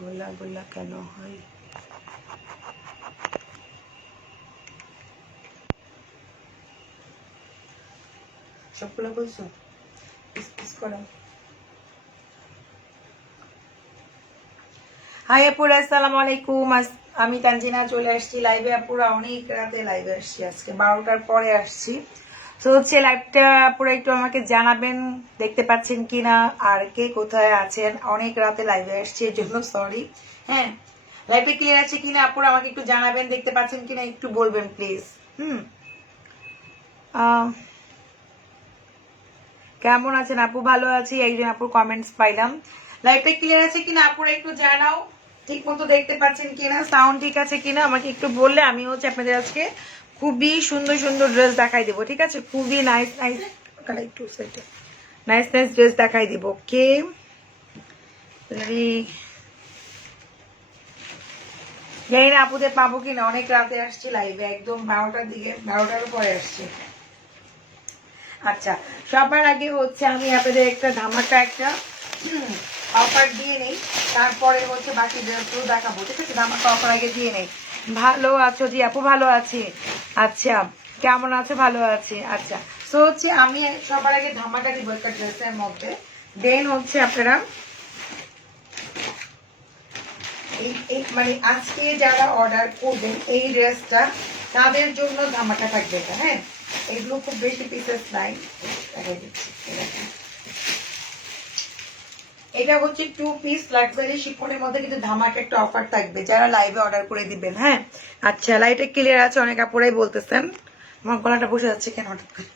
গোলা গোলা কেন হয়? সবগুলো বলছো পিস করো। হাই আপুরা, আসসালামু আলাইকুম। আমি তানজিনা চলে আসছি লাইভে। আপুরা অনেক রাতে লাইভে আসছি, আজকে 12টার পরে আসছি। তো হচ্ছে লাইভটা পুরো একটু আমাকে জানাবেন দেখতে পাচ্ছেন কিনা, আর কে কোথায় আছেন। অনেক রাতে লাইভে আসছি, এর জন্য সরি। হ্যাঁ, লাইভে ক্লিয়ার আছে কিনা আপুরা আমাকে একটু জানাবেন, দেখতে পাচ্ছেন কিনা একটু বলবেন প্লিজ। কেমন আছেন আপু? ভালো আছি, একজন আপুর কমেন্টস পাইলাম। লাইভটা ক্লিয়ার আছে কিনা আপুরা একটু জানাও, ঠিক মতো দেখতে পাচ্ছেন কিনা, সাউন্ড ঠিক আছে কিনা আমাকে একটু বললে আমি হচ্ছে আপনাদের আজকে খুবই সুন্দর সুন্দর ড্রেস দেখাই দেবো। ঠিক আছে, খুবই নাইস নাইস একটু নাইস নাইস ড্রেস দেখাই দিব। ওকে, জানি না আপুদের পাবো কিনা, অনেক রাতে আসছি লাইভে, একদম 12টার দিকে, 12টার পরে আসছি। আচ্ছা, সবার আগে হচ্ছে আমি আপনাদের একটা ধামাকা একটা অফার দিয়ে নেই, তারপরে হচ্ছে বাকি ড্রেসগুলো দেখাবো। ঠিক আছে, ধামাকা অফার আগে দিয়ে নেই। ভালো আছো? জি আপু ভালো আছি। আচ্ছা, কেমন আছো? ভালো আছি। আচ্ছা, সো হচ্ছে আমি সবার আগে ধামাকা দিব একটা ড্রেসের মধ্যে, দেন হচ্ছে আপনারা এই মানে আজকে যারা অর্ডার করবেন এই ড্রেসটা, তাদের জন্য ধামাকা থাকবে এটা। হ্যাঁ, এগুলো খুব বেশি পিসেস নাই, দেখাই দিচ্ছি। এটা হচ্ছে 2 পিস লাক্সারি শিফনের মধ্যে, কিন্তু ধামাকা একটা অফার থাকবে যারা লাইভে অর্ডার করে দিবেন। হ্যাঁ, আচ্ছা, লাইটে ক্লিয়ার আছে? অনেক আপুরাই বলতেছেন। আমার গলাটা বসে যাচ্ছে কেন হঠাৎ করে,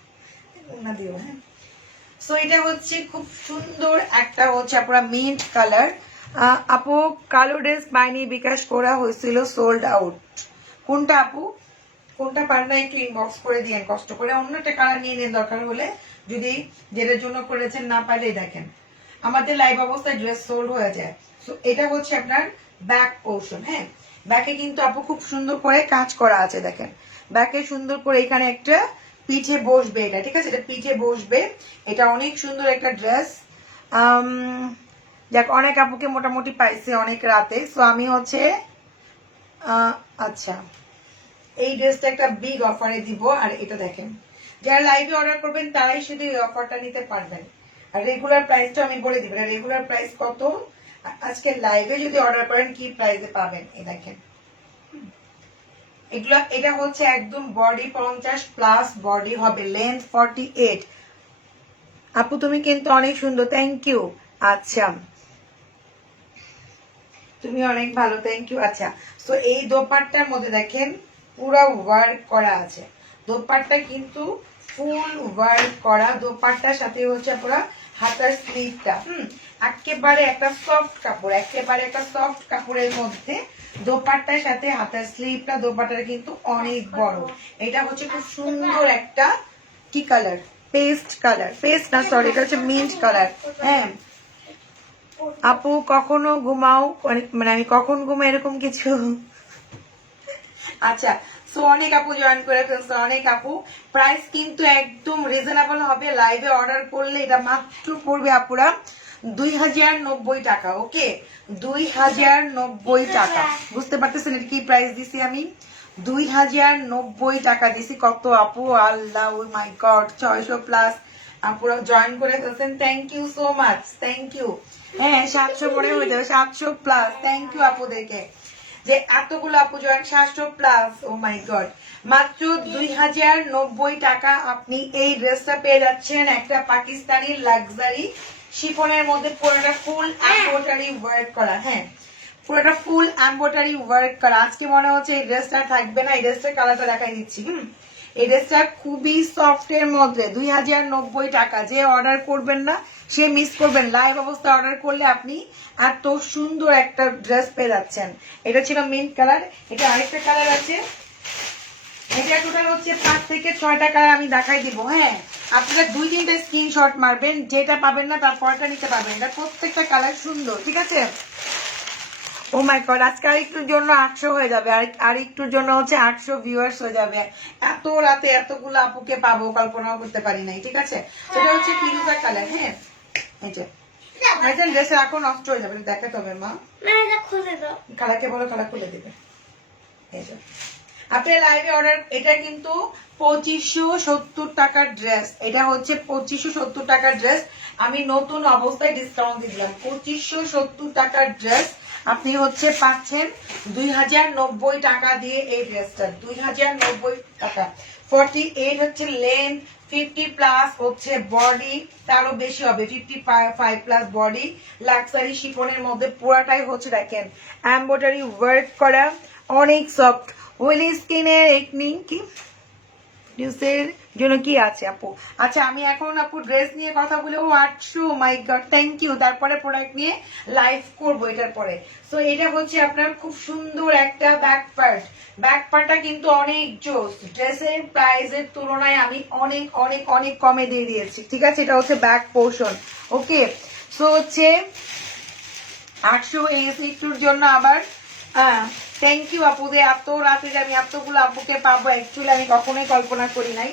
না দিও। হ্যাঁ, সো এটা হচ্ছে খুব সুন্দর একটা হচ্ছে আপনারা মিন্ট কালার। আপু কালো ড্রেস পাইনি, বিকাশ করা হয়েছিল, সোল্ড আউট। কোনটা আপু, কোনটা পার না একটু ইনবক্স করে দিয়েন, কষ্ট করে অন্য একটা কালার নিয়ে নেন দরকার হলে, যদি যেটার জন্য করেছেন না পারলে দেখেন আমাদের লাইভ অবস্থায় ড্রেস সোল্ড হয়ে যায়। সো এটা হচ্ছে আপনার ব্যাক পোর্শন। হ্যাঁ, ব্যাকে কিন্তু আপু খুব সুন্দর করে কাজ করা আছে, দেখেন ব্যাকে সুন্দর করে এখানে একটা পিঠে বসবে এটা। ঠিক আছে, এটা পিঠে বসবে, এটা অনেক সুন্দর একটা ড্রেস। দেখ অনেক আপুকে মোটামুটি পাইছে অনেক রাতে। সো আমি হচ্ছে আচ্ছা, এই ড্রেসটা একটা বিগ অফারে দিব। আর এটা দেখেন, যারা লাইভে অর্ডার করবেন তারাই শুধু এই অফারটা নিতে পারবেন। আর রেগুলার প্রাইসটা আমি বলে দিব, রেগুলার প্রাইস কত, আজকে লাইভে যদি অর্ডার করেন কি প্রাইসে পাবেন। এই দেখেন এগুলা, এটা হচ্ছে একদম বডি 50 প্লাস বডি হবে, লেন্থ 48। আপু তুমি কিন্তু অনেক সুন্দর, থ্যাংক ইউ। আচ্ছা, তুমি অনেক ভালো, থ্যাংক ইউ। আচ্ছা, তো এই দোপাট্টার মধ্যে দেখেন পুরো ওয়ার্ক করা আছে, দোপাট্টা কিন্তু ফুল ওয়ার্ক করা। দোপাট্টার সাথে হচ্ছে পুরো হাতার স্লিভটা একেবারে একটা সফট কাপড়, একেবারে একটা সফট কাপড়ের মধ্যে দোপাট্টার সাথে হাতার স্লিভটা, দোপাট্টাটা কিন্তু অনেক বড়। এটা হচ্ছে খুব সুন্দর একটা কি কালার, পেস্ট কালার, পেস্ট না সরি, এটা হচ্ছে মিন্ট কালার। হ্যাঁ আপু কখনো ঘুমাও, মানে আমি কখন ঘুমাই এরকম কিছু। আচ্ছা, সো অনেক আপু জয়েন করে ফেলছে, অনেক আপু। প্রাইস কিন্তু একদম রিজনেবল হবে, লাইভে অর্ডার করলে এটা মাত্র পড়বে আপুরা 2090 টাকা। ওকে, 2090 টাকা। বুঝতে পারতেছেন এটা কি প্রাইস দিছি আমি? 2090 টাকা দিছি। কত আপু, আল্লাহ ও মাই গড, 600 প্লাস আপুরা জয়েন করে ফেলছেন, thank you so much, thank you. হ্যাঁ 700 মনে হয়ে যাবে, 700 প্লাস, থ্যাংক ইউ আপুদেরকে যে এতগুলো আপু join, 700 plus. O my god, মাত্র 2090 টাকা আপনি এই ড্রেসটা পেয়ে যাচ্ছেন, একটা পাকিস্তানি লাক্সারি শিফনের মধ্যে, পুরোটা ফুল এমব্রয়ডারি ওয়ার্ক করা। হ্যাঁ, পুরোটা ফুল এমব্রয়ডারি ওয়ার্ক করা। আজকে মনে হচ্ছে এই ড্রেসটা থাকবে না, এই ড্রেসটার কালারটা দেখাই দিচ্ছি। এই ড্রেসটা খুবই সফট এর মধ্যে, 2090 টাকা। যে অর্ডার করবেন না সে মিস করবেন, লাইভ অবস্থা অর্ডার করলে আপনি এত সুন্দর একটা ড্রেস পেয়ে যাচ্ছেন। এটা ছিল মিন্ট কালার, এটা আরেকটা কালার আছে, এটা টোটাল হচ্ছে 5 থেকে 6টা কালার আমি দেখাই দিব। হ্যাঁ, আপনারা 2-3টা স্ক্রিনশট মারবেন, যেটা পাবেন না তার পরটা নিতে পারবেন। এটা প্রত্যেকটা কালার সুন্দর। ঠিক আছে, ও মাই গড, আজকে আরেকটুর জন্য 800 হয়ে যাবে, আর একটুর জন্য হচ্ছে 800 ভিউয়ার্স হয়ে যাবে। এত রাতে এতগুলো আপুকে পাবো কল্পনাও করতে পারি নাই। ঠিক আছে, এটা হচ্ছে ফিরোজা কালার। হ্যাঁ, এই যে ভাইজান ড্রেস রাখো, নষ্ট হয়ে যাবে, দেখাতে হবে মা। খালাকে বলো, খালা খুলে দেবে। এই যে আপনি লাইভে অর্ডার, এটা কিন্তু 2570 টাকার ড্রেস, এটা হচ্ছে 2570 টাকার ড্রেস। আমি নতুন অবস্থায় ডিসকাউন্ট দিলাম, 2570 টাকার ড্রেস আপনি হচ্ছে পাচ্ছেন 2090 টাকা দিয়ে। এই ড্রেসটা 2090 টাকা। 48 হচ্ছে লেন্থ, 50 প্লাস হচ্ছে বডি, তারও বেশি হবে, 55 প্লাস বডি। লাক্সারি শিফনের মধ্যে পুরাটাই হচ্ছে দেখেন এমব্রয়ডারি ওয়ার্ক করা, অনেক সফট। ওয়েলি স্কিনের কি ডিউসের জন্য কি আছে আপু? আচ্ছা আমি এখন আপু ড্রেস নিয়ে কথা বলে, ও 800, মাই গড থ্যাংক ইউ। তারপরে প্রোডাক্ট নিয়ে লাইভ করব এটার পরে। সো এটা হচ্ছে আপনার খুব সুন্দর একটা ব্যাক পার্ট, ব্যাক পার্টটা কিন্তু অনেক জোস। ড্রেসের প্রাইসের তুলনায় আমি অনেক অনেক অনেক কমে দিয়ে দিয়েছি, ঠিক আছে? এটা হচ্ছে ব্যাক পোর্শন, ওকে। সো হচ্ছে 800 একটুর জন্য আবার থ্যাংক ইউ আপুদের। এত রাতে যে আমি এতগুলো আপুকে পাবো অ্যাকচুয়ালি আমি কখনোই কল্পনা করি নাই।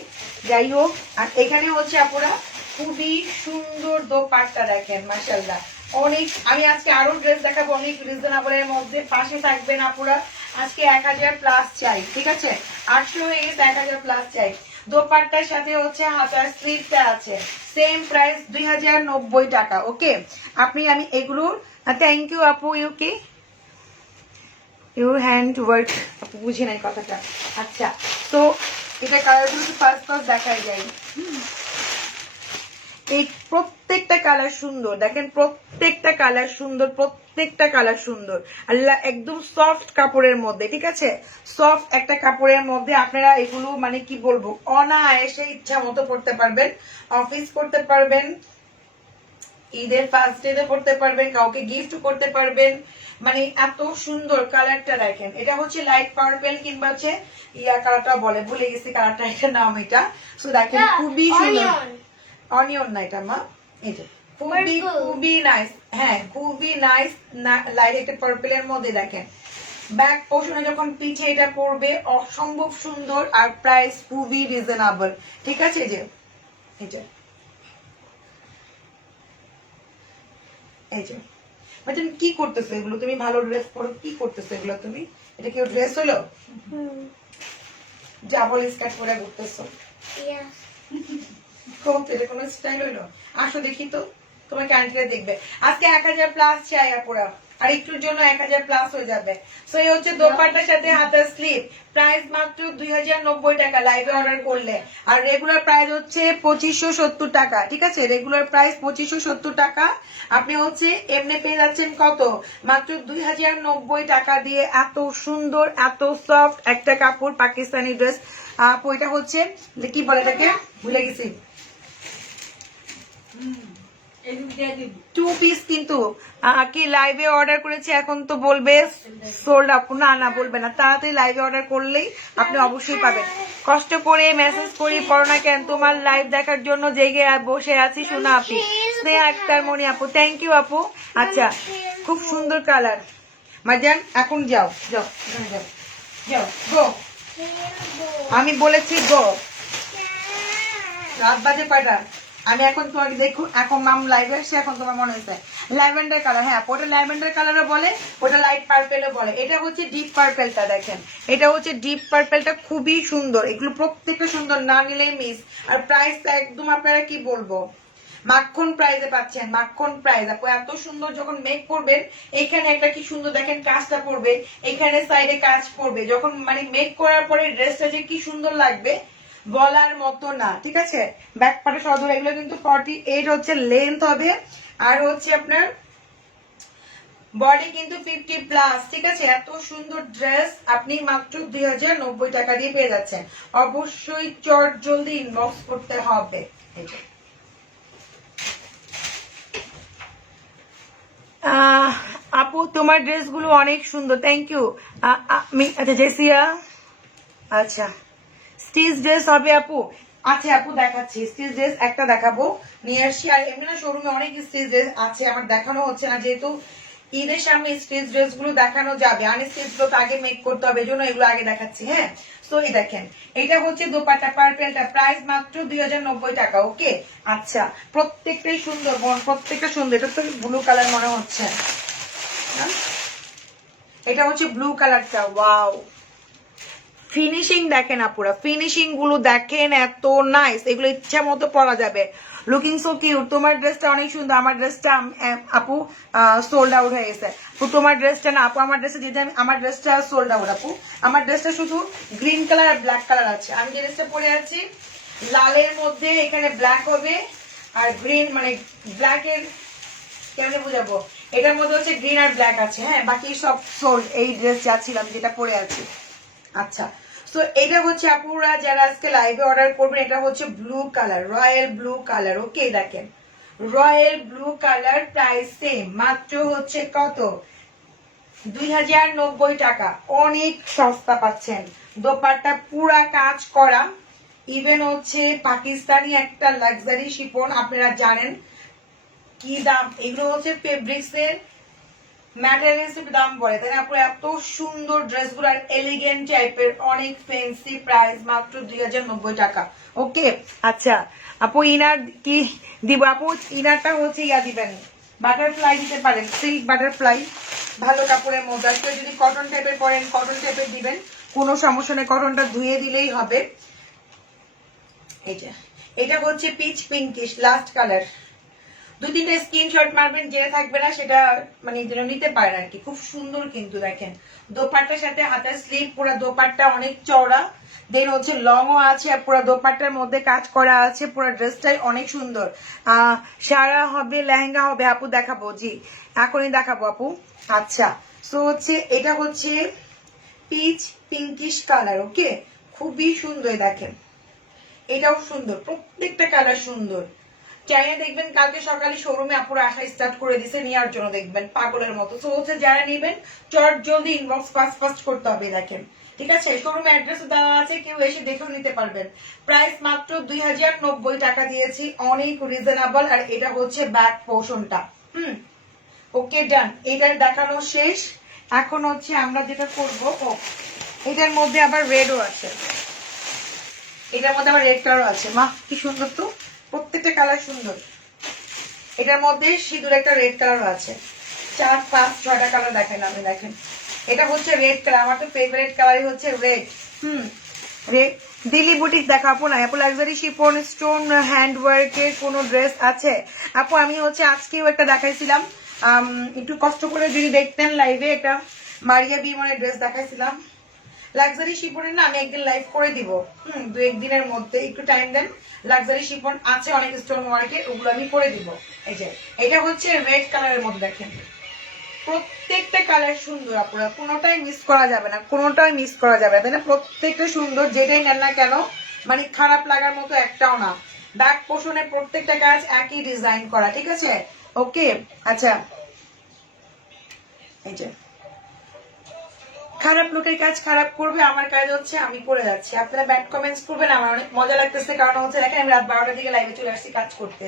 যাই হোক, আর এখানে হচ্ছে আপুরা খুবই সুন্দর দোপাট্টা দেখেন, মাশাআল্লাহ অনেক। আমি আজকে আরো ড্রেস দেখাবো অনেক রিজনেবল এর মধ্যে, পাশে থাকবেন আপুরা। আজকে 1000 প্লাস চাই, ঠিক আছে? 800 1000 প্লাস চাই। দোপাট্টার সাথে হচ্ছে হাতার স্লিভটা আছে, সেম প্রাইস 2090 টাকা, ওকে। আমি এগুলোর থ্যাংক ইউ আপু, ইউকে ইউর হ্যান্ড ওয়ার্ক, আপু বুঝি নাই কথাটা। আচ্ছা তো এটা কালারগুলো ফার্স্ট দেখাই যায়। এই প্রত্যেকটা কালার সুন্দর, দেখেন প্রত্যেকটা কালার সুন্দর, প্রত্যেকটা কালার সুন্দর। আল্লাহ একদম সফট কাপড়ের মধ্যে, ঠিক আছে? সফট একটা কাপড়ের মধ্যে আপনারা এগুলো মানে কি বলবো, অনায়াসে ইচ্ছা মতো পড়তে পারবেন, অফিস করতে পারবেন, ঈদের ফার্স্ট ডে পড়তে পারবেন, কাউকে গিফট করতে পারবেন। মানে এত সুন্দর কালারটা দেখেন, এটা হচ্ছে লাইট পার্পল কিংবা হচ্ছে ইয়া কালারটা বলে, ভুলে গেছি কালারটা, এটা নাম এটা। সো দেখেন খুবই সুন্দর, অনিয়ন না এটা মা, এই যে খুবই খুবই নাইস, হ্যাঁ খুবই নাইস লাইট একটা পার্পল এর মধ্যে। দেখেন ব্যাক পোর্শনে যখন পিছে এটা পড়বে অসম্ভব সুন্দর, আর প্রাইস খুবই রিজনেবল, ঠিক আছে? যে এটা এই যে তুমি কি করতেছো এগুলো, তুমি ভালো ড্রেস পরো, কি করতেছো এগুলো তুমি? এটা কি ড্রেস হলো? ডাবল স্কার্ট পরে ঘুরতেছো, এটা কোনো স্টাইল হইলো? আসো দেখি তো তোমার ক্যান্টিনে দেখবে। আজকে 1000 প্লাস চাই আপুরা, আর একটুর জন্য 1000 প্লাস হয়ে যাবে। সো এই হচ্ছে দোপাট্টার সাথে হাতের স্লিভ, প্রাইস মাত্র 2090 টাকা লাইভে অর্ডার করলে। আর রেগুলার প্রাইস হচ্ছে 2570 টাকা, ঠিক আছে? রেগুলার প্রাইস 2570 টাকা। আপনি হচ্ছে এমনি পেয়ে যাচ্ছেন কত? মাত্র 2090 টাকা দিয়ে। এত সুন্দর এত সফট একটা কাপড়, পাকিস্তানি ড্রেস আপু। এটা হচ্ছে কি বলে এটাকে, ভুলে গেছি, 2 পিস কিন্তু কি লাইভে অর্ডার করেছে এখন তো বলবে সোল্ড আপ। না বলবে না, তাড়াতাড়ি লাইভে অর্ডার করলেই আপনি অবশ্যই পাবেন। কষ্ট করে মেসেজ করি পড়ো না কেন, তোমার লাইভ দেখার জন্য জেগে বসে আছি সোনা আপু। স্নেহা আক্তার মনি আপু, থ্যাংক ইউ আপু। আচ্ছা খুব সুন্দর কালার মাজান, এখন যাও যাও যাও যাও, গো। আমি বলেছি গো, রাত বাজে কয়টা? আমি এখন তোমাকে দেখুন, এখন মাম লাইভে আসছে, এখন তোমার মনে হচ্ছে ল্যাভেন্ডার কালার, হ্যাঁ ওটা ল্যাভেন্ডার কালারও বলে, ওটা লাইট পার্পেলও বলে। এটা হচ্ছে ডিপ পার্পেলটা, দেখেন এটা হচ্ছে ডিপ পার্পেলটা, খুবই সুন্দর। এগুলো প্রত্যেকটা সুন্দর, না নিলেই মিস। আর প্রাইস একদম আপনারা কি বলবো, মাখন প্রাইসে পাচ্ছেন, মাখন প্রাইস। আপু এত সুন্দর যখন মেক করবেন, এখানে একটা কি সুন্দর দেখেন কাজটা পড়বে, এখানে সাইডে কাজ পড়বে, যখন মানে মেক করার পরে ড্রেসটা যে কি সুন্দর লাগবে বলার মতো না, ঠিক আছে? ব্যাক পার্টে সদর, এগুলো কিন্তু 48 হচ্ছে লেন্থ হবে, আর হচ্ছে আপনার বডি কিন্তু 50 প্লাস, ঠিক আছে? এত সুন্দর ড্রেস আপনি মাত্র 2090 টাকা দিয়ে পেয়ে যাচ্ছেন। অবশ্যই চট জলদি ইনবক্স করতে হবে। আপু তোমার ড্রেসগুলো অনেক সুন্দর, থ্যাংক ইউ। আচ্ছা জেসিয়া, আচ্ছা স্টিচ ড্রেস হবে আপু? আচ্ছা আপু দেখাচ্ছি, স্টিচ ড্রেস একটা দেখাবো নিয়ে আসছি। আর এমনি না শোরুমে অনেক স্টিচ ড্রেস আছে, আমার দেখানো হচ্ছে না যেহেতু ঈদের সামনে স্টিচ ড্রেস গুলো দেখানো যাবে, আনস্টিচ গুলো তো আগে মেক করতে হবে, এই জন্য এগুলো আগে দেখাচ্ছি। হ্যাঁ, তো এই দেখেন এটা হচ্ছে দোপাট্টা, পার্পেলটা প্রাইস মাত্র 2090 টাকা। ওকে, আচ্ছা প্রত্যেকটাই সুন্দর বোন, প্রত্যেকটা সুন্দর। এটা তো ব্লু কালার মনে হচ্ছে, এটা হচ্ছে ব্লু কালারটা। ওয়াও, ফিনিশিং দেখেন আপুরা, ফিনিশিং গুলো দেখেন এত নাইস, এগুলো ইচ্ছা মতো পরা যাবে। Looking so cute. তোমার ড্রেসটা অনেক সুন্দর, আমার ড্রেসটা আপু সোল্ড আউট হয়ে গেছে। তোমার ড্রেসটা না আপু, আমার ড্রেসটা যেটা, আমার ড্রেসটা সোল্ড আউট আপু। আমার ড্রেসটা শুধু গ্রিন কালার আর ব্ল্যাক কালার আছে। আমি যে ড্রেসটা পরে আছি লালের মধ্যে এখানে ব্ল্যাক হবে, আর গ্রিন মানে ব্ল্যাকের কেমনে বুঝাবো, এটার মধ্যে হচ্ছে গ্রিন আর ব্ল্যাক আছে। হ্যাঁ, বাকি সব সোল্ড। এই ড্রেস যাচ্ছিলাম যেটা পরে আছি। আচ্ছা, সো এটা হচ্ছে আপুরা যারা আজকে লাইভে অর্ডার করবেন, এটা হচ্ছে blue colour, royal blue colour. Okay, দেখেন royal blue colour, price same, মাত্র হচ্ছে কত, 2090 টাকা। অনেক সস্তা পাচ্ছেন। দোপাট্টা পুরা কাজ করা, ইভেন হচ্ছে পাকিস্তানি একটা লাক্সারি শিফন, আপনারা জানেন কি দাম। এগুলো হচ্ছে ফেব্রিক্স এর ম্যাটেরিয়ালস এর দাম বলে, তাই না আপু? এত সুন্দর ড্রেসগুলো আর এলিগেন্ট টাইপের, অনেক ফ্যান্সি, প্রাইস মাত্র 2090 টাকা। ওকে, আচ্ছা আপু ইনার কি দিব আপু? ইনারটা হচ্ছে ইয়া দিবেন, বাটারফ্লাই দিতে পারেন, সিল্ক বাটারফ্লাই, ভালো কাপড়ের মধ্যে। কেউ যদি কটন টাইপের পরেন, কটন টাইপের দিবেন, কোনো সমস্যা নেই, কটনটা ধুয়ে দিলেই হবে। এটা হচ্ছে পিচ পিঙ্কিশ লাস্ট কালার। 2-3টা স্ক্রিনশট মারবেন, যেটা থাকবে না সেটা মানে যেন নিতে পারেন আর কি। খুব সুন্দর কিন্তু দেখেন, দোপাট্টার সাথে হাতের স্লিভ, পুরো দোপাট্টা অনেক চওড়া, দেন হচ্ছে লংও আছে, আর পুরো দোপাট্টার মধ্যে কাজ করা আছে। পুরো ড্রেসটাই অনেক সুন্দর। সারা হবে, লেহেঙ্গা হবে আপু, দেখাবো জি, এখনই দেখাবো আপু। আচ্ছা, সো হচ্ছে এটা হচ্ছে পিচ পিঙ্কিশ কালার। ওকে, খুবই সুন্দর দেখেন, এটাও সুন্দর, প্রত্যেকটা কালার সুন্দর। চাইলে দেখবেন কালকে সকালে শোরুমে আপুরা আসা স্টার্ট করে দিছে নেওয়ার জন্য, দেখবেন পাগলের মতো। তো হচ্ছে যারা নেবেন চট জলদি ইনবক্স ফাস্ট করতে হবে। দেখেন, ঠিক আছে, শোরুম অ্যাড্রেস দেওয়া আছে, কেউ এসে দেখেও নিতে পারবেন। প্রাইস মাত্র 2090 টাকা দিয়েছি, অনেক রিজনেবল। আর এটা হচ্ছে ব্যাক পোর্শনটা। ওকে, ডান। এটার দেখানো শেষ। এখন হচ্ছে আমরা যেটা করবো, এটার মধ্যে আবার রেডও আছে, এটার মধ্যে আবার রেড কালার আছে। মা কি সুন্দর তো, প্রত্যেকটা কালার সুন্দর। এটার মধ্যে সিঁদুর একটা রেড কালার আছে। 4, 5, 6টা কালার দেখেন আপনি, দেখেন এটা হচ্ছে রেড কালার। আমার তো ফেভারিট কালারই হচ্ছে রেড। রেড দিল্লি বুটিক দেখাবো না আপু? লাক্সারি শিফন স্টোন হ্যান্ড ওয়ার্কের কোন ড্রেস আছে আপু? আমি হচ্ছে আজকেও একটা দেখাইছিলাম, একটু কষ্ট করে যদি দেখতেন লাইভে, একটা মারিয়া বিমনের ড্রেস দেখাইছিলাম লাক্সারি শিফনের না। আমি একদিন লাইভ করে দিব, 2-1 দিনের মধ্যে, একটু টাইম দেন। লাক্সারি শিফন আছে অনেক স্টোন ওয়ার্কে, ওগুলো আমি করে দিব। এই যে এটা হচ্ছে রেড কালারের মধ্যে, দেখেন প্রত্যেকটা কালার সুন্দর আপুরা, কোনোটাই মিস করা যাবে না, কোনোটাই মিস করা যাবে না, তাই না? প্রত্যেকটা সুন্দর, যেটাই নেন না কেন মানে খারাপ লাগার মতো একটাও না। ব্যাক পোর্শনে প্রত্যেকটা কাজ একই ডিজাইন করা, ঠিক আছে? ওকে, আচ্ছা এই যে খারাপ লোকের কাজ খারাপ করবে, আমার কাজ হচ্ছে আমি করে যাচ্ছি। আপনারা ব্যাড কমেন্টস করবেন, আমার অনেক মজা লাগতেছে, কারণ হচ্ছে দেখেন আমি রাত 12টার দিকে লাইভে চলে আসছি কাজ করতে।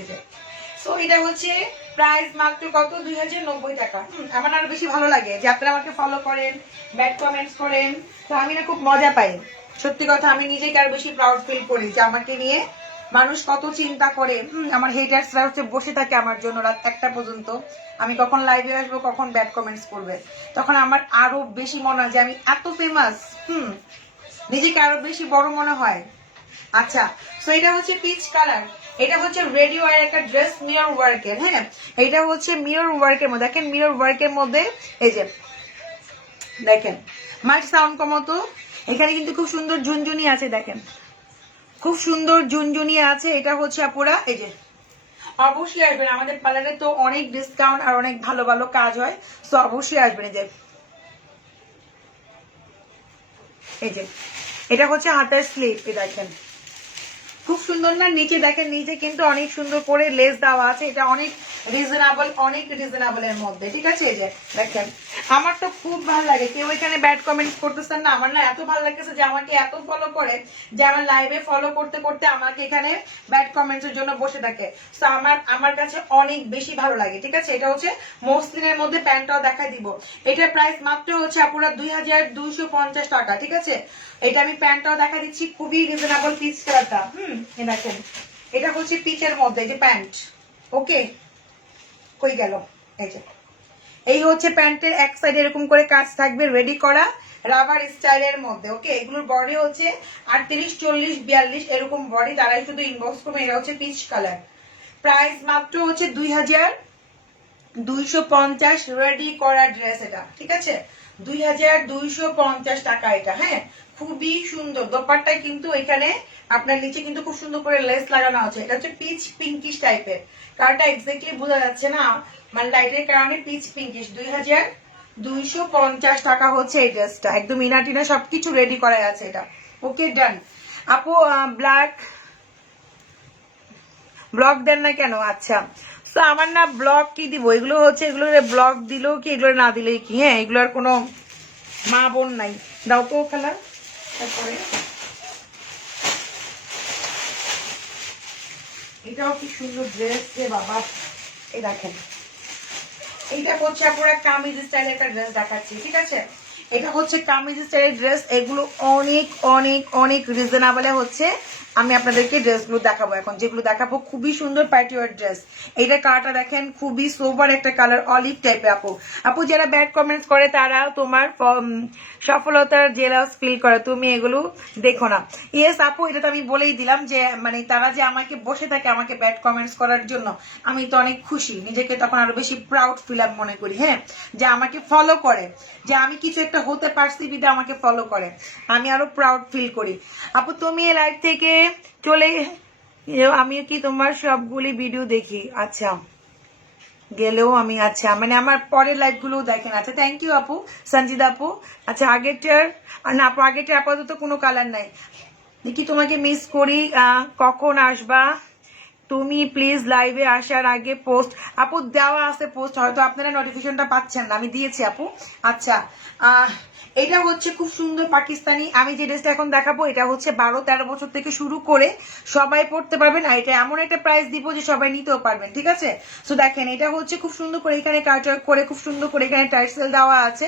সো এটা হচ্ছে প্রাইস মাত্র কত, 2090 টাকা। আমার আরো বেশি ভালো লাগে যে আপনারা আমাকে ফলো করেন, ব্যাড কমেন্টস করেন, তো আমি না খুব মজা পাই। সত্যি কথা, আমি নিজেকে আরো বেশি প্রাউড ফিল করি যে আমাকে নিয়ে মানুষ কত চিন্তা করে। আমার হেটার্সরা হচ্ছে বসে থাকে আমার জন্য রাত 1টা পর্যন্ত, আমি কখন লাইভে আসবো, কখন ব্যাড কমেন্টস করবে। তখন আমার আরো বেশি মনে হয় যে আমি এত ফেমাস, নিজেকে আরো বেশি বড় মনে হয়। আচ্ছা, তো এটা হচ্ছে পিচ কালার, এটা হচ্ছে রেডিও এর একটা ড্রেস মিরর ওয়ার্কের। হ্যাঁ, এটা হচ্ছে মিরর ওয়ার্কের মধ্যে, দেখেন মিরর ওয়ার্কের মধ্যে এই যে দেখেন, মাইক সাউন্ড কমতো, এখানে কিন্তু খুব সুন্দর ঝুনঝুনি আছে, দেখেন খুব সুন্দর ঝুনঝুনি আছে। এটা হচ্ছে আপুরা এই যে অবশ্যই আসবেন আমাদের পার্লারে, তো অনেক ডিসকাউন্ট আর অনেক ভালো ভালো কাজ হয়, তো অবশ্যই আসবেন। এই যে এটা হচ্ছে হাতের স্লিভ, দেখেন খুব সুন্দর না? নিচে দেখেন, নিচে কিন্তু অনেক সুন্দর করে লেস দেওয়া আছে, এটা অনেক রিজনেবল, অনেক রিজনেবল এর মধ্যে, ঠিক আছে? এই যে দেখেন আমার তো খুব ভালো লাগে, কেউ এখানে ব্যাড কমেন্টস করতেছেন না, আমার না এত ভালো লাগতেছে যে আমাকে এত ফলো করে, যে আমার লাইভে ফলো করতে করতে আমাকে এখানে ব্যাড কমেন্টস এর জন্য বসে থাকে। তো আমার কাছে অনেক বেশি ভালো লাগে, ঠিক আছে। এটা হচ্ছে মসলিনের মধ্যে, প্যান্টটাও দেখাই দিব। এটার প্রাইস মাত্র হচ্ছে আপুরা 2250 টাকা, ঠিক আছে। এটা আমি প্যান্টটাও দেখা দিচ্ছি, খুবই রিজনেবল পিচ কালারটা। দেখেন এটা হচ্ছে পিচের মধ্যে, এই যে প্যান্ট, ওকে কই গেল, এই যে এই হচ্ছে প্যান্টের এক সাইড এরকম করে কাজ থাকবে, রেডি করা রাবার স্টাইলের মধ্যে, ওকে। এগুলোর বডি হচ্ছে 38, 40, 42 এরকম বডি, তারাই শুধু ইনবক্স করবে। এটা হচ্ছে পিচ কালার, প্রাইস মাত্র হচ্ছে 2250 রেডি করা ড্রেস এটা, ঠিক আছে। 2250 টাকা এটা, হ্যাঁ খুবই সুন্দর। দোপাট্টায় কিন্তু এখানে আপনার নিচে কিন্তু খুব সুন্দর করে লেস লাগানো আছে। এটা হচ্ছে পিচ পিঙ্কিশ টাইপের, কারণটা এক্স্যাক্টলি বোঝা যাচ্ছে না, মানে লাইটের কারণে পিচ পিঙ্কিশ। 2250 টাকা হচ্ছে এই ড্রেসটা, একদম ইনাটিনা সবকিছু রেডি করা আছে এটা, ওকে ডান। আপু ব্লগ দেন না কেন? আচ্ছা তো আমার না ব্লগ কি দিব, এগুলো হচ্ছে, এগুলো ব্লগ দিলেও কি, এগুলো না দিলেই কি, হ্যাঁ এগুলোর কোনো মা বোন নাই। দাও তো খালা। তারপরে এটাও কি সুন্দর ড্রেস রে বাবা, এই দেখেন এইটা হচ্ছে আপনারা কামিজ স্টাইলের একটা ড্রেস দেখাচ্ছি, ঠিক আছে। এটা হচ্ছে কামিজ স্টাইলের ড্রেস, এগুলো অনেক অনেক অনেক রিজনেবলে হচ্ছে। আমি আপনাদেরকে ড্রেসগুলো দেখাবো এখন, যেগুলো দেখাবো খুবই সুন্দর পার্টি ওয়্যার ড্রেস। এইটা কালারটা দেখেন, খুবই সোবার একটা কালার, অলিভ টাইপের। আপু যারা ব্যাড কমেন্টস করে তারা তোমার সফলতার জেলাস ফিল করে, তুমি এগুলো দেখো না। ইয়েস আপু, এটা তো আমি বলেই দিলাম যে মানে তারা যে আমাকে বসে থাকে আমাকে ব্যাড কমেন্টস করার জন্য, আমি তো অনেক খুশি, নিজেকে তখন আরো বেশি প্রাউড ফিল মনে করি, হ্যাঁ যে আমাকে ফলো করে, যে আমি কিছু একটা হতে পারছি বিধে আমাকে ফলো করে, আমি আরো প্রাউড ফিল করি। আপু তুমি এই লাইভ থেকে চলে, আমি কি তোমার সবগুলি ভিডিও দেখি, আচ্ছা গেলেও আমি, আচ্ছা মানে আমার পরের লাইভ গুলো দেখেন, আচ্ছা থ্যাংক ইউ আপু সঞ্জিদা আপু। আচ্ছা আগেরটার না আপু, আগেরটার আপাতত কোনো কালার নাই, দেখি তোমাকে মিস করি, কখন আসবা তুমি প্লিজ লাইভে আসার আগে পোস্ট। আপু দেওয়া আছে পোস্ট, হয়তো আপনারা নোটিফিকেশনটা পাচ্ছেন না, আমি দিয়েছি আপু। আচ্ছা এটা হচ্ছে খুব সুন্দর পাকিস্তানি, আমি যে ড্রেসটা এখন দেখাবো এটা হচ্ছে 12-13 বছর থেকে শুরু করে সবাই পড়তে পারবেন, আর এটা এমন একটা প্রাইস দিব যে সবাই নিতেও পারবেন, ঠিক আছে। তো দেখেন এটা হচ্ছে খুব সুন্দর করে এখানে কাট করে, খুব সুন্দর করে এখানে টাইসেল দেওয়া আছে।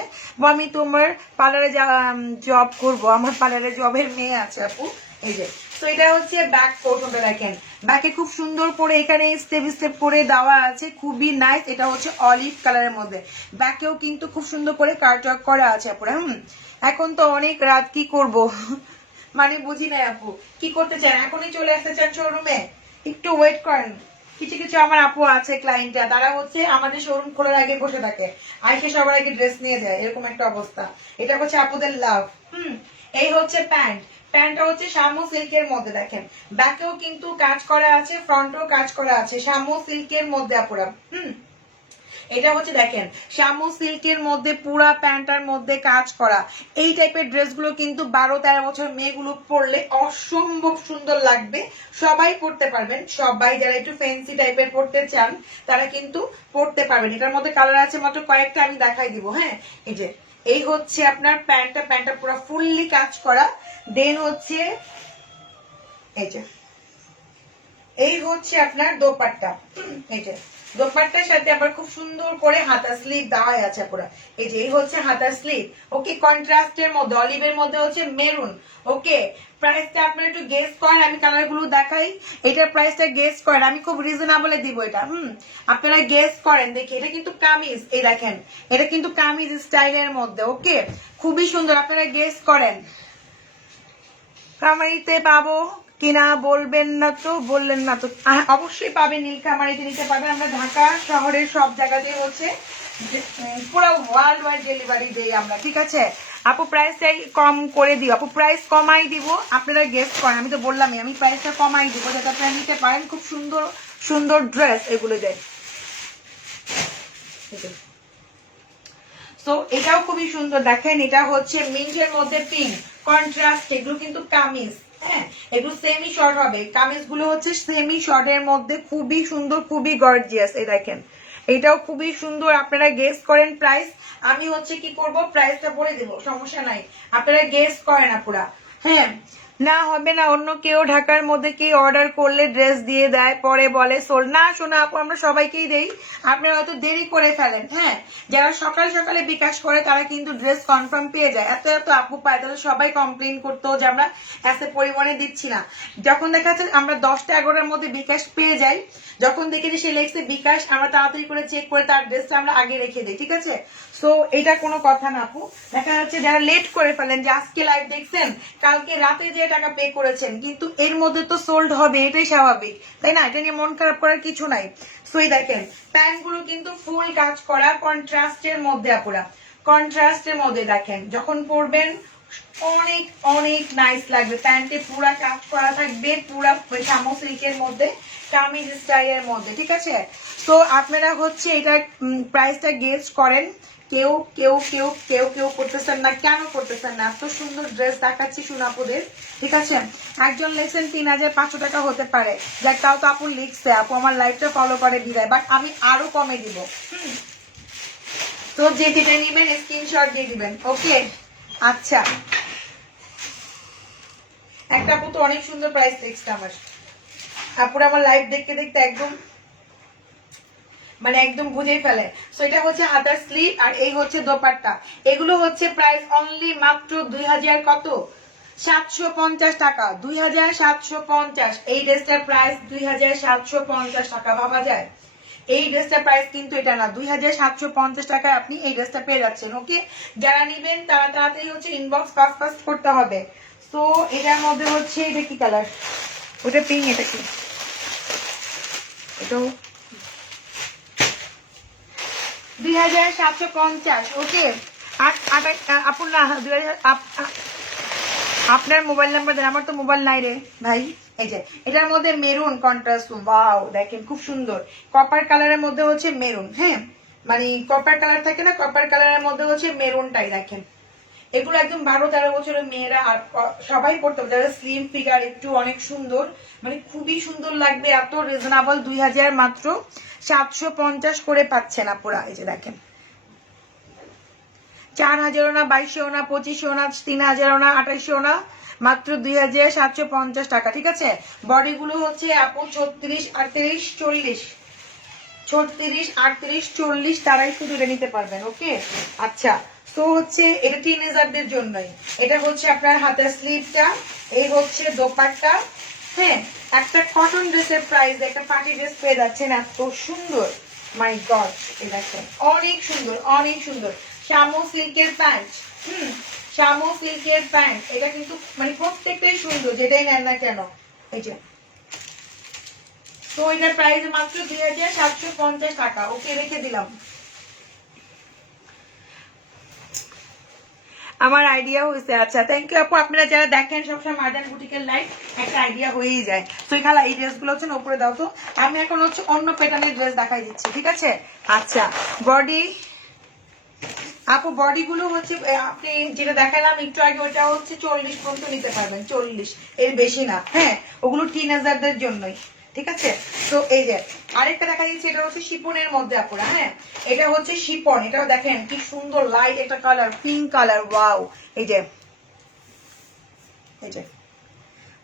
আমি তোমার পার্লারে জব করব, আমার পার্লারে জবের মেয়ে আছে আপু, এই যে। তো এটা হচ্ছে ব্যাক পোর্শনটা দেখেন, ব্যাকে খুব সুন্দর করে এখানে স্টেপ স্টেপ করে দেওয়া আছে, খুবই নাইস। এটা হচ্ছে অলিভ কালারের মধ্যে, ব্যাকেও কিন্তু খুব সুন্দর করে কাটওয়ার্ক করা আছে আপুরা। এখন তো অনেক রাত, কি করব মানে বুঝি নাই আপু, কি করতে চান, এখনই চলে আসতে চান শোরুমে? একটু ওয়েট করেন, কিছু কিছু আমার আপু আছে ক্লায়েন্টরা, তারা হচ্ছে আমাদের শোরুম খোলার আগে বসে থাকে, আইসে সবার আগে ড্রেস নিয়ে যায়, এরকম একটা অবস্থা। এটা হচ্ছে আপুদের লাভ। এই হচ্ছে প্যান্ট, প্যান্টটা হচ্ছে শামু সিল্কের মধ্যে, দেখেন ব্যাকেও কিন্তু কাজ করা আছে, ফ্রন্টেও কাজ করা আছে, শামু সিল্কের মধ্যে আপুরা। এটা হচ্ছে দেখেন শামু সিল্কের মধ্যে পুরা প্যান্টার মধ্যে কাজ করা। এই টাইপের ড্রেসগুলো কিন্তু 12-13 বছর মেয়েগুলো পরলে অসম্ভব সুন্দর লাগবে, সবাই পরতে পারবেন, সবাই যারা একটু ফ্যান্সি টাইপের পরতে চান তারা কিন্তু পরতে পারবেন। এটার মধ্যে কালার আছে মাত্র কয়েকটা, আমি দেখাই দিব, হ্যাঁ এই যে এই হচ্ছে আপনার প্যান্টটা পুরো ফুললি কাজ করা। দেন হচ্ছে এই যে এই হচ্ছে আপনার দোপাট্টা, এই যে দোপাট্টার সাথে আবার খুব সুন্দর করে হাতা স্লিভ দেওয়া আছে পুরো, এই যে এই হচ্ছে হাতা স্লিভ, ওকে কন্ট্রাস্টের মধ্যে, অলিভের মধ্যে হচ্ছে মেরুন, ওকে। প্রাইসটা আপনারা একটু গেস করেন, আমি কালার গুলো দেখাই, এটার প্রাইসটা গেস করেন, আমি খুব রিজনেবলে দিব এটা, আপনারা গেস করেন দেখি। এটা কিন্তু কামিজ, এই দেখেন এটা কিন্তু কামিজ স্টাইলের মধ্যে, ওকে খুবই সুন্দর, আপনারা গেস করেন। কামাইতে পাবো কিনা বলবেন না তো, বললেন না তো, অবশ্যই পাবেন, নীলকামারিতে নিতে পারবেন। আমরা ঢাকা শহরের সব জায়গাতে হচ্ছে পুরো ওয়ার্ল্ড ওয়াইড ডেলিভারি দেই আমরা, ঠিক আছে। আপু প্রাইসটাই কম করে দিও, আপু প্রাইস কমাই দিব, আপনারা গেস্ট করেন, আমি তো বললামই আমি প্রাইসটা কমাই দিব যাতে আপনারা নিতে পারেন, খুব সুন্দর সুন্দর ড্রেস এগুলো দেয়। তো এটাও খুবই সুন্দর, দেখেন এটা হচ্ছে মিন্টের মধ্যে পিঙ্ক কন্ট্রাস্ট, এগুলো কিন্তু কামিজ, হ্যাঁ এগুলো সেমি শর্ট হবে, কামিজ গুলো হচ্ছে সেমি শর্টের মধ্যে খুবই সুন্দর, খুবই গর্জিয়াস, এই দেখেন এটাও খুবই সুন্দর, আপনারা গেস করেন প্রাইস। আমি হচ্ছে কি করব, প্রাইসটা বলে দেব, সমস্যা নাই, আপনারা গেস করেন আপুরা। হ্যাঁ, না হবে না, অন্য কেউ ঢাকার মধ্যে কি অর্ডার করলে ড্রেস দিয়ে দেয়, পরে বলে সোল্ড। না শোনা আপু, আমরা সবাইকেই দেই, আপনারা হয়তো দেরি করে ফেলেন। হ্যাঁ, যারা সকাল সকালে বিকাশ করে তারা কিন্তু ড্রেস কনফার্ম পেয়ে যায়। এত এত আপু পায়, তাহলে সবাই কমপ্লেন করতো যে আমরা এত পরিমাণে দিচ্ছি না। যখন দেখা যাচ্ছে আমরা 10টা 11টার মধ্যে বিকাশ পেয়ে যাই, যখন দেখি যে সে লেগছে বিকাশ, আমরা তাড়াতাড়ি করে চেক করে তার ড্রেসটা আমরা আগে রেখে দিই, ঠিক আছে। সো এটা কোনো কথা না আপু। দেখা যাচ্ছে যারা লেট করে ফেলেন, যে আজকে লাইভ দেখছেন, কালকে রাতে যে টাকা পে করেছেন, কিন্তু এর মধ্যে তো সোল্ড হবে, এটাই স্বাভাবিক, তাই না? এটা নিয়ে মন খারাপ করার কিছু নাই। সো এই দেখেন প্যান্ট গুলো কিন্তু ফুল কাজ করা, কন্ট্রাস্টের মধ্যে আপুরা, কন্ট্রাস্টের মধ্যে দেখেন, যখন পরবেন অনেক অনেক নাইস লাগবে। প্যান্টে পুরা কাজ করা থাকবে, পুরা শামো সিল্কের মধ্যে, কামিজ স্টাইলের মধ্যে, ঠিক আছে। তো আপনারা হচ্ছে এটা প্রাইসটা গেস করেন। কেউ কেউ কেউ কেউ কেউ করতেছেন না, কেন করতেছেন না? এত সুন্দর ড্রেস দেখাচ্ছি সোনাপুদের, ঠিক আছে। একজন লিখছেন 3500 টাকা হতে পারে, যাক তাও তো আপু লিখছে, আপু আমার লাইফটা ফলো করে বিদায়, বাট আমি আরো কমে দিব। তো যে যেটা নিবেন স্ক্রিনশট দিয়ে দিবেন, ওকে। আচ্ছা, একটা আপু তো অনেক সুন্দর প্রাইস লিখছে আমার, আপুরা আমার লাইভ দেখতে দেখতে একদম মানে একদম বুঝেই ফেলে। সো এটা হচ্ছে হাতার স্লিভ, আর এই হচ্ছে দোপাট্টা। এগুলো হচ্ছে প্রাইস অনলি মাত্র 2000 কত 750 টাকা, 2750। এই ড্রেসটার প্রাইস 2750 টাকা, ভাবা যায়? এই ড্রেসটার প্রাইস কিন্তু এটা না, 2750 টাকায় আপনি এই ড্রেসটা পেয়ে যাচ্ছেন, ওকে। যারা নিবেন তারা তাড়াতাড়ি হচ্ছে ইনবক্স ফাস্ট ফাস্ট করতে হবে। তো এটার মধ্যে হচ্ছে, এটা কি কালার, ওটা পিঙ্ক, এটা কি, এটাও 2750, ওকে। আপু না, আপনার মোবাইল নাম্বার দেন, আমার তো মোবাইল নাই রে ভাই। এই যে এটার মধ্যে মেরুন কন্ট্রাস্ট, ওয়াও দেখেন খুব সুন্দর, কপার কালারের মধ্যে হচ্ছে মেরুন। হ্যাঁ, মানে কপার কালার থাকে না, কপার কালারের মধ্যে হচ্ছে মেরুনটাই দেখেন। এগুলো একদম 12-13 বছরের মেয়েরা আর সবাই পড়তে পারে, যারা স্লিম ফিগার, একটু অনেক সুন্দর, মানে খুবই সুন্দর লাগবে। এত রিজনেবল, 2000 মাত্র 750 করে পাচ্ছেন আপুরা। এই যে দেখেন 4000 না, 2200 না, 2500 না, 3000 না, 2800 না, মাত্র 2750 টাকা, ঠিক আছে। বডি গুলো হচ্ছে আপু 36, 38, 40, 36, 38, 40, তারাই শুধু এটা নিতে পারবেন, ওকে। আচ্ছা, তো হচ্ছে এটা টিনেজারদের জন্যই। এটা হচ্ছে আপনার হাতের স্লিভটা, এই হচ্ছে দোপাট্টা। হ্যাঁ, একটা কটন ড্রেসের প্রাইস একটা পার্টি ড্রেস পেয়ে যাচ্ছেন, এত সুন্দর, মাই গড। এই দেখেন অনেক সুন্দর, অনেক সুন্দর শামো সিল্কের প্যান্ট। শামো সিল্কের প্যান্ট, এটা কিন্তু মানে প্রত্যেকটাই সুন্দর, যেটাই নেন না কেন। এই যে, তো এটার প্রাইস মাত্র 2750 টাকা, ওকে, রেখে দিলাম। আমার আইডিয়া হয়েছে। আচ্ছা, থ্যাংক ইউ আপু। আপনারা যারা দেখেন সবসময় মার্ডান বুটিকের লাইফ, একটা আইডিয়া হয়েই যায়। তো এখানে এই ড্রেসগুলো হচ্ছে উপরে দাও তো, আমি এখন হচ্ছে অন্য প্যাটার্নের ড্রেস দেখাই দিচ্ছি, ঠিক আছে। আচ্ছা, বডি আপু, বডি গুলো হচ্ছে আপনি যেটা দেখালাম একটু আগে, ওটা হচ্ছে 40 পর্যন্ত নিতে পারবেন, 40, এর বেশি না। হ্যাঁ, ওগুলো টিনেজারদের জন্যই, ঠিক আছে। তো এই যে আরেকটা দেখা দিচ্ছে, এটা হচ্ছে শিপনের মধ্যে আপুরা। হ্যাঁ, এটা হচ্ছে শিপন, এটাও দেখেন কি সুন্দর লাইট একটা কালার, পিঙ্ক কালার, ওয়াও। এই যে, এই যে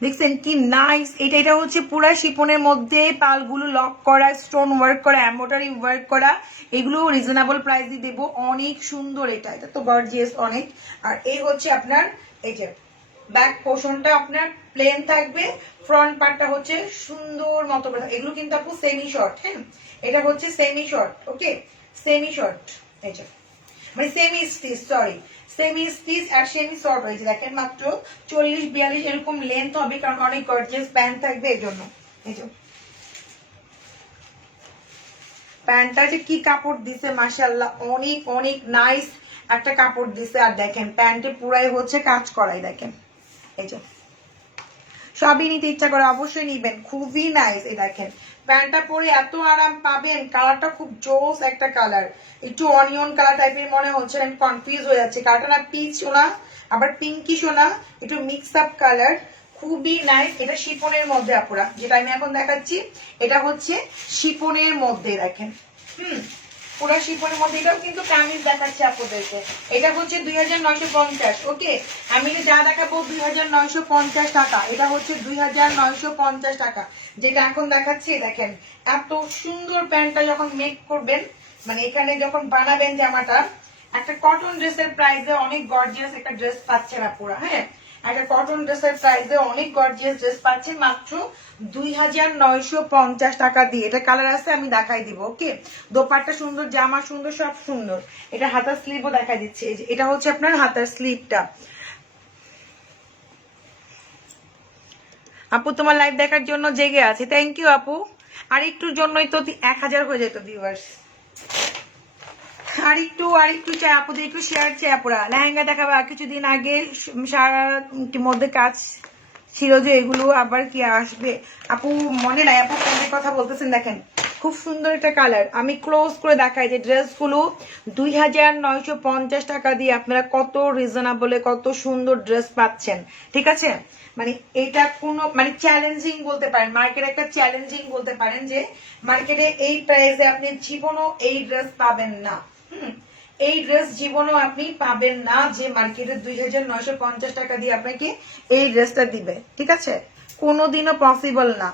দেখছেন কি নাইস। এটা হচ্ছে পুরা শিপনের মধ্যে পালগুলো লক করা, স্টোন ওয়ার্ক করা, এমব্রয়ডারি ওয়ার্ক করা। এগুলো রিজনেবল প্রাইসে দেবো, অনেক সুন্দর। এটা তো গর্জিয়াস অনেক। আর এই হচ্ছে আপনার এই যে ব্যাক পোর্শনটা আপনার প্লেন থাকবে, ফ্রন্ট পার্টটা হচ্ছে সুন্দর মতো। এগুলো কিন্তু আপু সেমি শর্ট। হ্যাঁ, এটা হচ্ছে semi short, okay, semi short. এই যে মানে semi stitch, sorry, semi stitch আর সেমি শর্ট হয়েছে। দেখেন মাত্র 40-42 এরকম লেন্থ হবে, কারণ অনেক গর্জিয়াস প্যান্ট থাকবে এর জন্য। এই যে প্যান্টটা যে কি কাপড় দিছে মাশাআল্লাহ, অনেক অনেক নাইস একটা কাপড় দিছে। আর দেখেন প্যান্টে পুরাই হচ্ছে কাজ করাই, দেখেন এই যে সবই নিতে ইচ্ছা করে, অবশ্যই নিবেন, খুবই নাইস। এই দেখেন প্যান্টটা পরে এত আরাম পাবেন, কালারটা খুব জোস একটা কালার, একটু অনিয়ন কালার টাইপের মনে হচ্ছে, আমি কনফিউজ হয়ে যাচ্ছে। কালারটা না পিচও না, আবার পিঙ্কিশও না, একটু মিক্স আপ কালার, খুবই নাইস। এটা শিপনের মধ্যে আপুরা, যেটা আমি এখন দেখাচ্ছি এটা হচ্ছে শিপনের মধ্যে। দেখেন পুরো শিফনের মধ্যে এটাও কিন্তু কামিজ দেখাচ্ছে আপনাদেরকে। এটা হচ্ছে 2950। ওকে, আমি যা দেখাবো 2950 টাকা। এটা হচ্ছে 2950 টাকা যেটা এখন দেখাচ্ছি। দেখেন এত সুন্দর প্যান্টটা যখন মেক করবেন, মানে এখানে যখন বানাবেন জামাটা, একটা কটন ড্রেসের প্রাইসে অনেক গর্জিয়াস একটা ড্রেস পাচ্ছেন আপনারা। হ্যাঁ, একটা কটন ড্রেসের প্রাইসে অনেক গর্জিয়াস ড্রেস পাচ্ছেন মাত্র 2950 টাকা দিয়ে। এটা কালার আছে, আমি দেখাই দিব। ওকে, দোপাট্টা সুন্দর, জামা সুন্দর, সব সুন্দর। এটা হাতার স্লিভও দেখাই দিচ্ছে। এটা হচ্ছে আপনার হাতার স্লিভটা। আপু তোমার লাইভ দেখার জন্য জেগে আছে, থ্যাংক ইউ আপু। আর একটুর জন্যই তো 1000 হয়ে যেত ভিউয়ার্স। আর একটু চাই আপুদের, একটু শেয়ার চাই আপুরা। লেহেঙ্গা দেখাবা, কিছুদিন আগে সারা মধ্যে কাজ ছিল যে এগুলো আবার কি আসবে আপু মনে নাই। আপু কোনের কথা বলতেছেন? দেখেন খুব সুন্দর একটা কালার, আমি ক্লোজ করে দেখাই যে ড্রেসগুলো 2950 টাকা দিয়ে আপনারা কত রিজনেবলে কত সুন্দর ড্রেস পাচ্ছেন। ঠিক আছে, মানে এটা কোনো মানে চ্যালেঞ্জিং বলতে পারেন, মার্কেটে একটা চ্যালেঞ্জিং বলতে পারেন যে মার্কেটে এই প্রাইসে আপনি জীবনও এই ড্রেস পাবেন না। এই ড্রেস জীবনও আপনি পাবেন না যে মার্কেটে 2950 টাকা দিয়ে আপনাকে এই ড্রেসটা দিবে। ঠিক আছে, কোনোদিনও পসিবল না।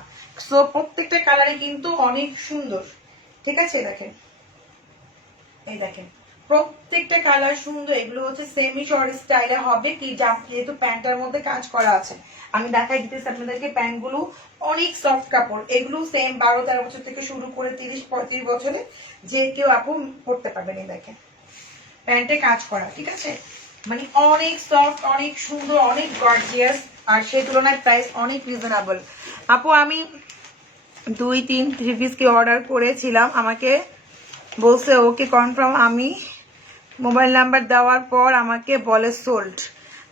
সো প্রত্যেকটা কালারই কিন্তু অনেক সুন্দর। ঠিক আছে, দেখেন এই দেখেন প্রত্যেকটা কালার সুন্দর। এগুলো হচ্ছে সেমি শর্ট স্টাইলে হবে কি, যেহেতু প্যান্টের মধ্যে কাজ করা আছে। আমি দেখাই দিতেছি আপনাদেরকে, প্যান্ট গুলো অনেক সফট কাপড়। এগুলো সেম 12-13 বছর থেকে শুরু করে 30-35 বছরে যে কেউ আপু পড়তে পারবেন। এই দেখেন প্যান্টে কাজ করা। ঠিক আছে, মানে অনেক সফট, অনেক সুন্দর, অনেক গর্জিয়াস। আর সেই তুলনায় প্রাইস অনেক রিজনেবল। আপু আমি 2-3 থ্রি পিস কি অর্ডার করেছিলাম, আমাকে বলছে ওকে কনফার্ম। আমি মোবাইল নাম্বার দেওয়ার পর আমাকে বলে সোল্ড।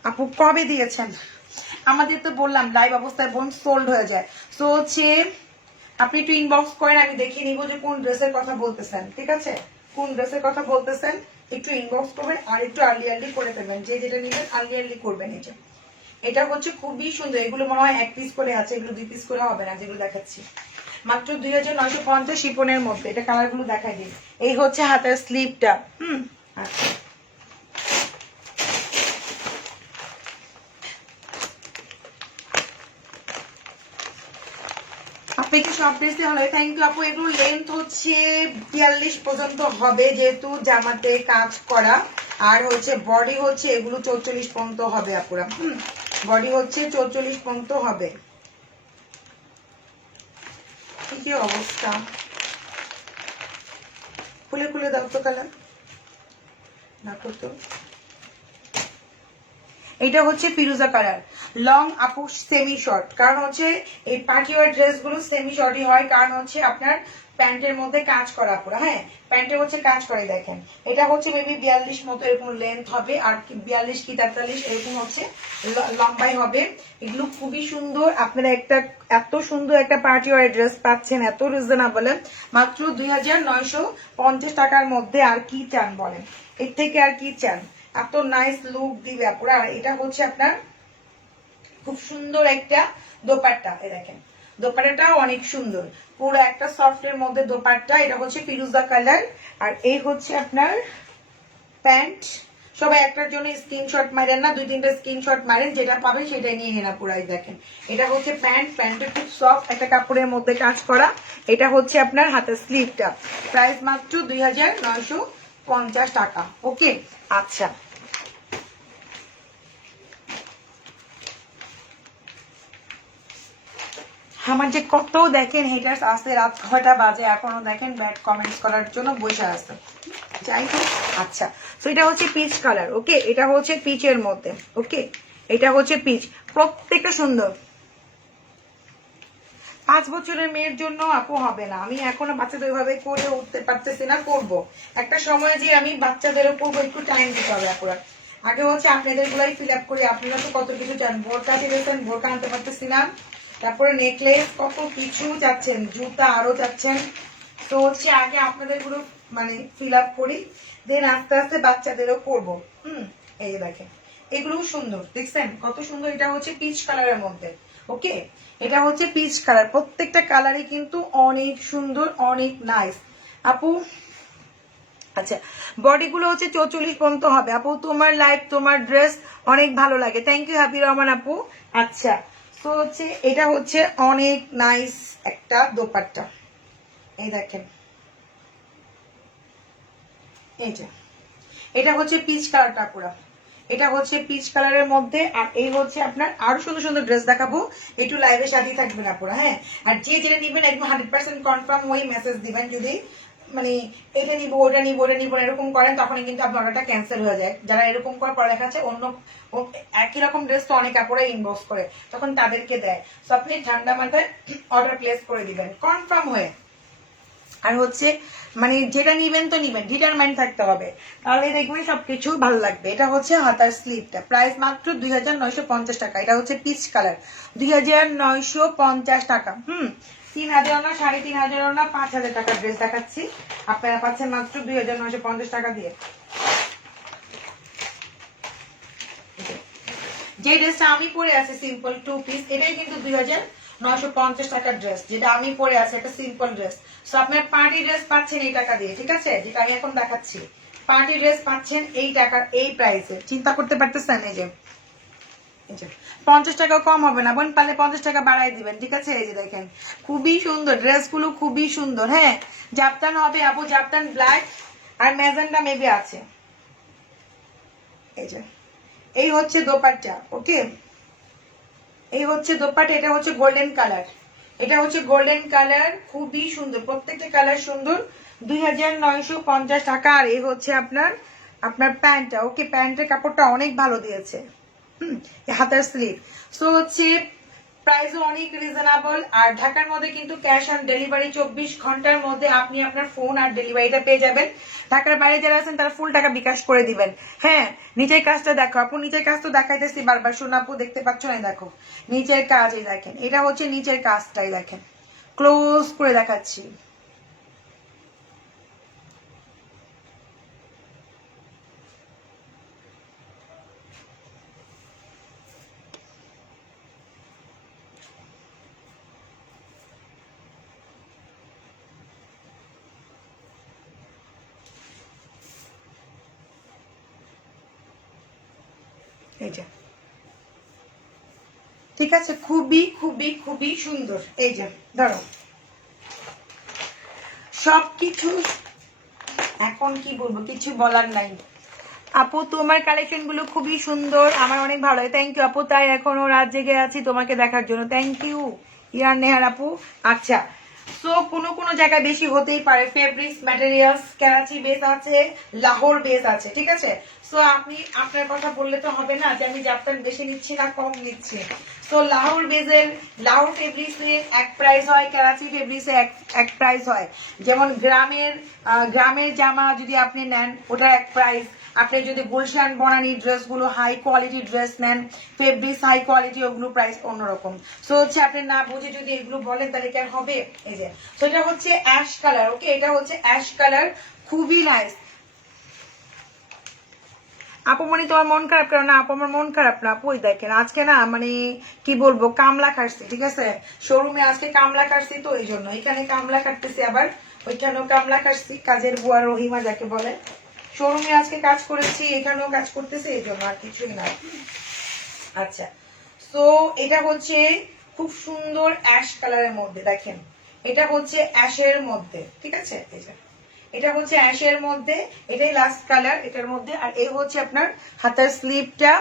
আপু কবে দিয়েছেন? আমাদের তো বললাম লাইভ অবস্থায় বোন সোল্ড হয়ে যায়। সো হচ্ছে আপনি একটু ইনবক্স করেন, আমি দেখিয়ে নিব যে কোন ড্রেসের কথা বলতেছেন। ঠিক আছে, কোন ড্রেসের কথা বলতেছেন একটু ইনবক্স করবেন আর একটু আর্লি করে দেবেন। যে যেটা নিবেন আর্লি করবেন। এটা হচ্ছে খুবই সুন্দর। এগুলো মনে হয় 1 পিস করে আছে, এগুলো 2 পিস করে হবে না যেগুলো দেখাচ্ছি। মাত্র 2950 শিপনের মধ্যে। এটা কালার গুলো দেখাই দিন। এই হচ্ছে হাতের স্লিভটা। আচ্ছা, আপনি কি সব ড্রেসে হলো? থ্যাংক ইউ আপু। এগুলো লেন্থ হচ্ছে 42 পর্যন্ত হবে যেহেতু জামাতে কাজ করা। আর হচ্ছে বডি হচ্ছে এগুলো 44 পর্যন্ত হবে আপুরা। বডি হচ্ছে 44 পর্যন্ত হবে। কি অবস্থা, খুলে খুলে দাও তো কালার না করতো। এটা হচ্ছে ফিরোজা কালার, লং আপু সেমি শর্ট। কারণ হচ্ছে এই পার্টিওয়ার ড্রেস গুলো সেমি শর্টই হয়, কারণ হচ্ছে আপনার প্যান্টের মধ্যে কাজ করা পুরো। হ্যাঁ, প্যান্টে হচ্ছে কাজ করে। দেখেন এটা হচ্ছে মেবি 42 মতো এরকম লেন্থ হবে, আর 42 কি 43 এরকম হচ্ছে লম্বাই হবে। এগুলো খুবই সুন্দর। আপনারা একটা এত সুন্দর একটা পার্টিওয়ার ড্রেস পাচ্ছেন এত রিজনেবল মাত্র 2950 টাকার মধ্যে। আর কি চান বলেন, এর থেকে আর কি চান? এত নাইস লুক দিবে আপুরা। এটা হচ্ছে আপনার খুব সুন্দর একটা দোপাট্টা। এই দেখেন দোপাট্টাটাও অনেক সুন্দর, পুরো একটা সফটের মধ্যে দোপাট্টা। এটা হচ্ছে ফিরোজা কালার। আর এই হচ্ছে আপনার প্যান্ট। সবাই একটার জন্য স্ক্রিনশট মারেন না, 2-3টা স্ক্রিনশট মারেন, যেটা পাবেন সেটাই নিয়ে নেন পুরাই। দেখেন এটা হচ্ছে প্যান্ট, প্যান্টের খুব সফট একটা কাপড়ের মধ্যে কাজ করা। এটা হচ্ছে আপনার হাতের স্লিভটা। প্রাইস মাত্র 2950 টাকা। ওকে, আচ্ছা আমার যে কত দেখেন হেটার্স আছে, রাত 6টা বাজে এখনো দেখেন ব্যাড কমেন্টস করার জন্য বসে আছে। যাই হোক, আচ্ছা তো এটা হচ্ছে পিচ কালার। ওকে, এটা হচ্ছে পিচের মধ্যে। ওকে, এটা হচ্ছে পিচ, প্রত্যেকটা সুন্দর। 5 বছরের মেয়ের জন্য আপু হবে না, আমি এখনো বাচ্চাদের ওইভাবে করে উঠতে পারতেছি না, করব একটা সময় যে আমি বাচ্চাদেরও করবো, একটু টাইম দিতে হবে আপুরা। আগে হচ্ছে আপনাদের গুলাই ফিল আপ করি। আপনারা তো কত কিছু চান, বোরকা চেয়েছেন, বোরকা আনতে পারতেছি না। তারপরে নেকলেস, কত কিছু চাচ্ছেন, জুতা আরো চাচ্ছেন। তো হচ্ছে আগে আপনাদের গুলো মানে ফিল আপ করি, দেন আস্তে আস্তে বাচ্চাদেরও করবো। এই যে দেখেন এগুলো সুন্দর, দেখছেন কত সুন্দর। এটা হচ্ছে পিচ কালারের মধ্যে। ওকে, এটা হচ্ছে পিচ কালার। প্রত্যেকটা কালারই কিন্তু অনেক সুন্দর, অনেক নাইস। আপু আচ্ছা বডিগুলো হচ্ছে 44 পর্যন্ত হবে আপু। তোমার লাইফ তোমার ড্রেস অনেক ভালো লাগে, থ্যাংক ইউ হ্যাপি রহমান আপু। আচ্ছা তো হচ্ছে এটা হচ্ছে অনেক নাইস একটা দোপাট্টা, এই দেখেন এইটা, এটা হচ্ছে পিচ কালারটা পুরা, এটা হচ্ছে পিচ কালারের মধ্যে। আর এই হচ্ছে আপনার আরো সুন্দর সুন্দর ড্রেস দেখাবো, একটু লাইভে সাথেই থাকবেন আপুরা। হ্যাঁ আর যে যেটা নিবেন একদম 100% কনফার্ম হয়ে মেসেজ দিবেন। যদি মানে এটা নিবো ওটা নিবো ওটা নিবো এরকম করেন তখন কিন্তু আপনার অর্ডারটা ক্যান্সেল হয়ে যায়। যারা এরকম করে পড়ালেখা আছে অন্য একই রকম ড্রেস তো অনেক আপুরা ইনবক্স করে তখন তাদেরকে দেয়, তো আপনি ঠান্ডা মাথায় অর্ডার প্লেস করে দিবেন কনফার্ম হয়ে। আর হচ্ছে মানে যেটা নিবেন তো নিবেন, ডিটারমাইন্ড থাকতে হবে, তাহলে দেখবেন সবকিছু ভালো লাগবে। এটা হচ্ছে হাতার স্লিভটা, প্রাইস মাত্র 2950 টাকা। এটা হচ্ছে পিচ কালার, 2950 টাকা। 3000 না 3500 না 5000 টাকার ড্রেস দেখাচ্ছি, আপনারা পাচ্ছেন মাত্র 2950 টাকা দিয়ে। যে ড্রেসটা আমি পরে আছি সিম্পল 2 পিস, এটাই কিন্তু 2950 টাকার ড্রেস, যেটা আমি পরে আছি একটা সিম্পল ড্রেস। সো আপনার পার্টি ড্রেস পাচ্ছেন এই টাকা দিয়ে, ঠিক আছে, যেটা আমি এখন দেখাচ্ছি পার্টি ড্রেস পাচ্ছেন এই টাকার এই প্রাইসে। চিন্তা করতে পারতেছেন? এই যে 50 টাকা কম হবে না বোন, পারলে 50 টাকা বাড়াই দিবেন, ঠিক আছে। এই যে দেখেন খুবই সুন্দর ড্রেসগুলো, খুবই সুন্দর। হ্যাঁ জাপটান হবে আপু, জাপটান ব্ল্যাক আর ম্যাজেন্ডা মেবি আছে। এই যে এই হচ্ছে দোপাট্টা, ওকে এই হচ্ছে দোপাট্টা, এটা হচ্ছে গোল্ডেন কালার, এটা হচ্ছে গোল্ডেন কালার, খুবই সুন্দর, প্রত্যেকটা কালার সুন্দর। 2950 টাকা। আর এই হচ্ছে আপনার আপনার প্যান্টটা, ওকে প্যান্টের কাপড়টা অনেক ভালো দিয়েছে, হাতার স্লিভ। সো হচ্ছে প্রাইসও অনেক রিজনেবল। আর ঢাকার মধ্যে কিন্তু ক্যাশ অন ডেলিভারি 24 ঘন্টার মধ্যে আপনি আপনার ফোন আর ডেলিভারিটা পেয়ে যাবেন। ঢাকার বাইরে যারা আছেন তারা ফুল টাকা বিকাশ করে দিবেন। হ্যাঁ নিচের কাজটা দেখো আপু, নিচের কাজ তো দেখাইতেছি বারবার, শোনাপু দেখতে পাচ্ছ না? দেখো নিচের কাজ, এই দেখেন এটা হচ্ছে নিচের কাজটাই দেখেন, ক্লোজ করে দেখাচ্ছি। এই যে ঠিক আছে, খুবই খুবই খুবই সুন্দর। এই যে ধরো সবকিছু, এখন কি বলবো কিছু বলার নাই আপু। তোমার কালেকশন গুলো খুবই সুন্দর, আমার অনেক ভালো লাগে, থ্যাংক ইউ আপু। তাই এখনো রাত জেগে আছি তোমাকে দেখার জন্য, থ্যাংক ইউ ইয়ার নেহার আপু। আচ্ছা সো কোনো কোনো জায়গায় বেশি হতেই পারে, ফেব্রিক্স ম্যাটেরিয়ালস করাচি বেস আছে, লাহোর বেস আছে, ঠিক আছে। সো আপনি আপনার কথা বললে তো হবে না যে আমি জাপান বেশি নিচ্ছি না কম নিচ্ছি। সো লাহোর বেজের, লাহোর ফেব্রিক্স এর এক প্রাইস হয়, করাচি ফেব্রিক্স এর এক প্রাইস হয়। যেমন গ্রামের জামা যদি আপনি নেন ওটা এক প্রাইস, আপনি যদি গুলশান বনানি ড্রেসগুলো হাই কোয়ালিটি ড্রেস নেন, ফেব্রিক্স হাই কোয়ালিটি, ওগুলো প্রাইস অন্যরকম। সো হচ্ছে আপনি না বুঝে যদি এগুলো বলেন তাহলে কি আর হবে? এই যে তো এটা হচ্ছে অ্যাশ কালার, ওকে এটা হচ্ছে অ্যাশ কালার, খুবই নাইস। আপু মানে তোমার মন খারাপ কেন? না আপু আমার মন খারাপ না আপু, দেখেন আজকে না মানে কি বলবো কামলা কাটছি, ঠিক আছে, শোরুমে আজকে কামলা কাটছি, তো এই জন্য এখানে কামলা কাটতেছি, আবার ওইখানেও কামলা কাটছি, কাজের বুয়া রহিমা যাকে বলে। শোরুমে আজকে কাজ করেছি, এখানেও কাজ করতেছি, এই জন্য আর কিছুই না। আচ্ছা তো এটা হচ্ছে খুব সুন্দর অ্যাশ কালারের মধ্যে, দেখেন এটা হচ্ছে অ্যাশের মধ্যে, ঠিক আছে, এটা হচ্ছে অ্যাশের মধ্যে, এটাই লাস্ট কালার এটার মধ্যে। আর এই হচ্ছে আপনার হাতার স্লিভটা।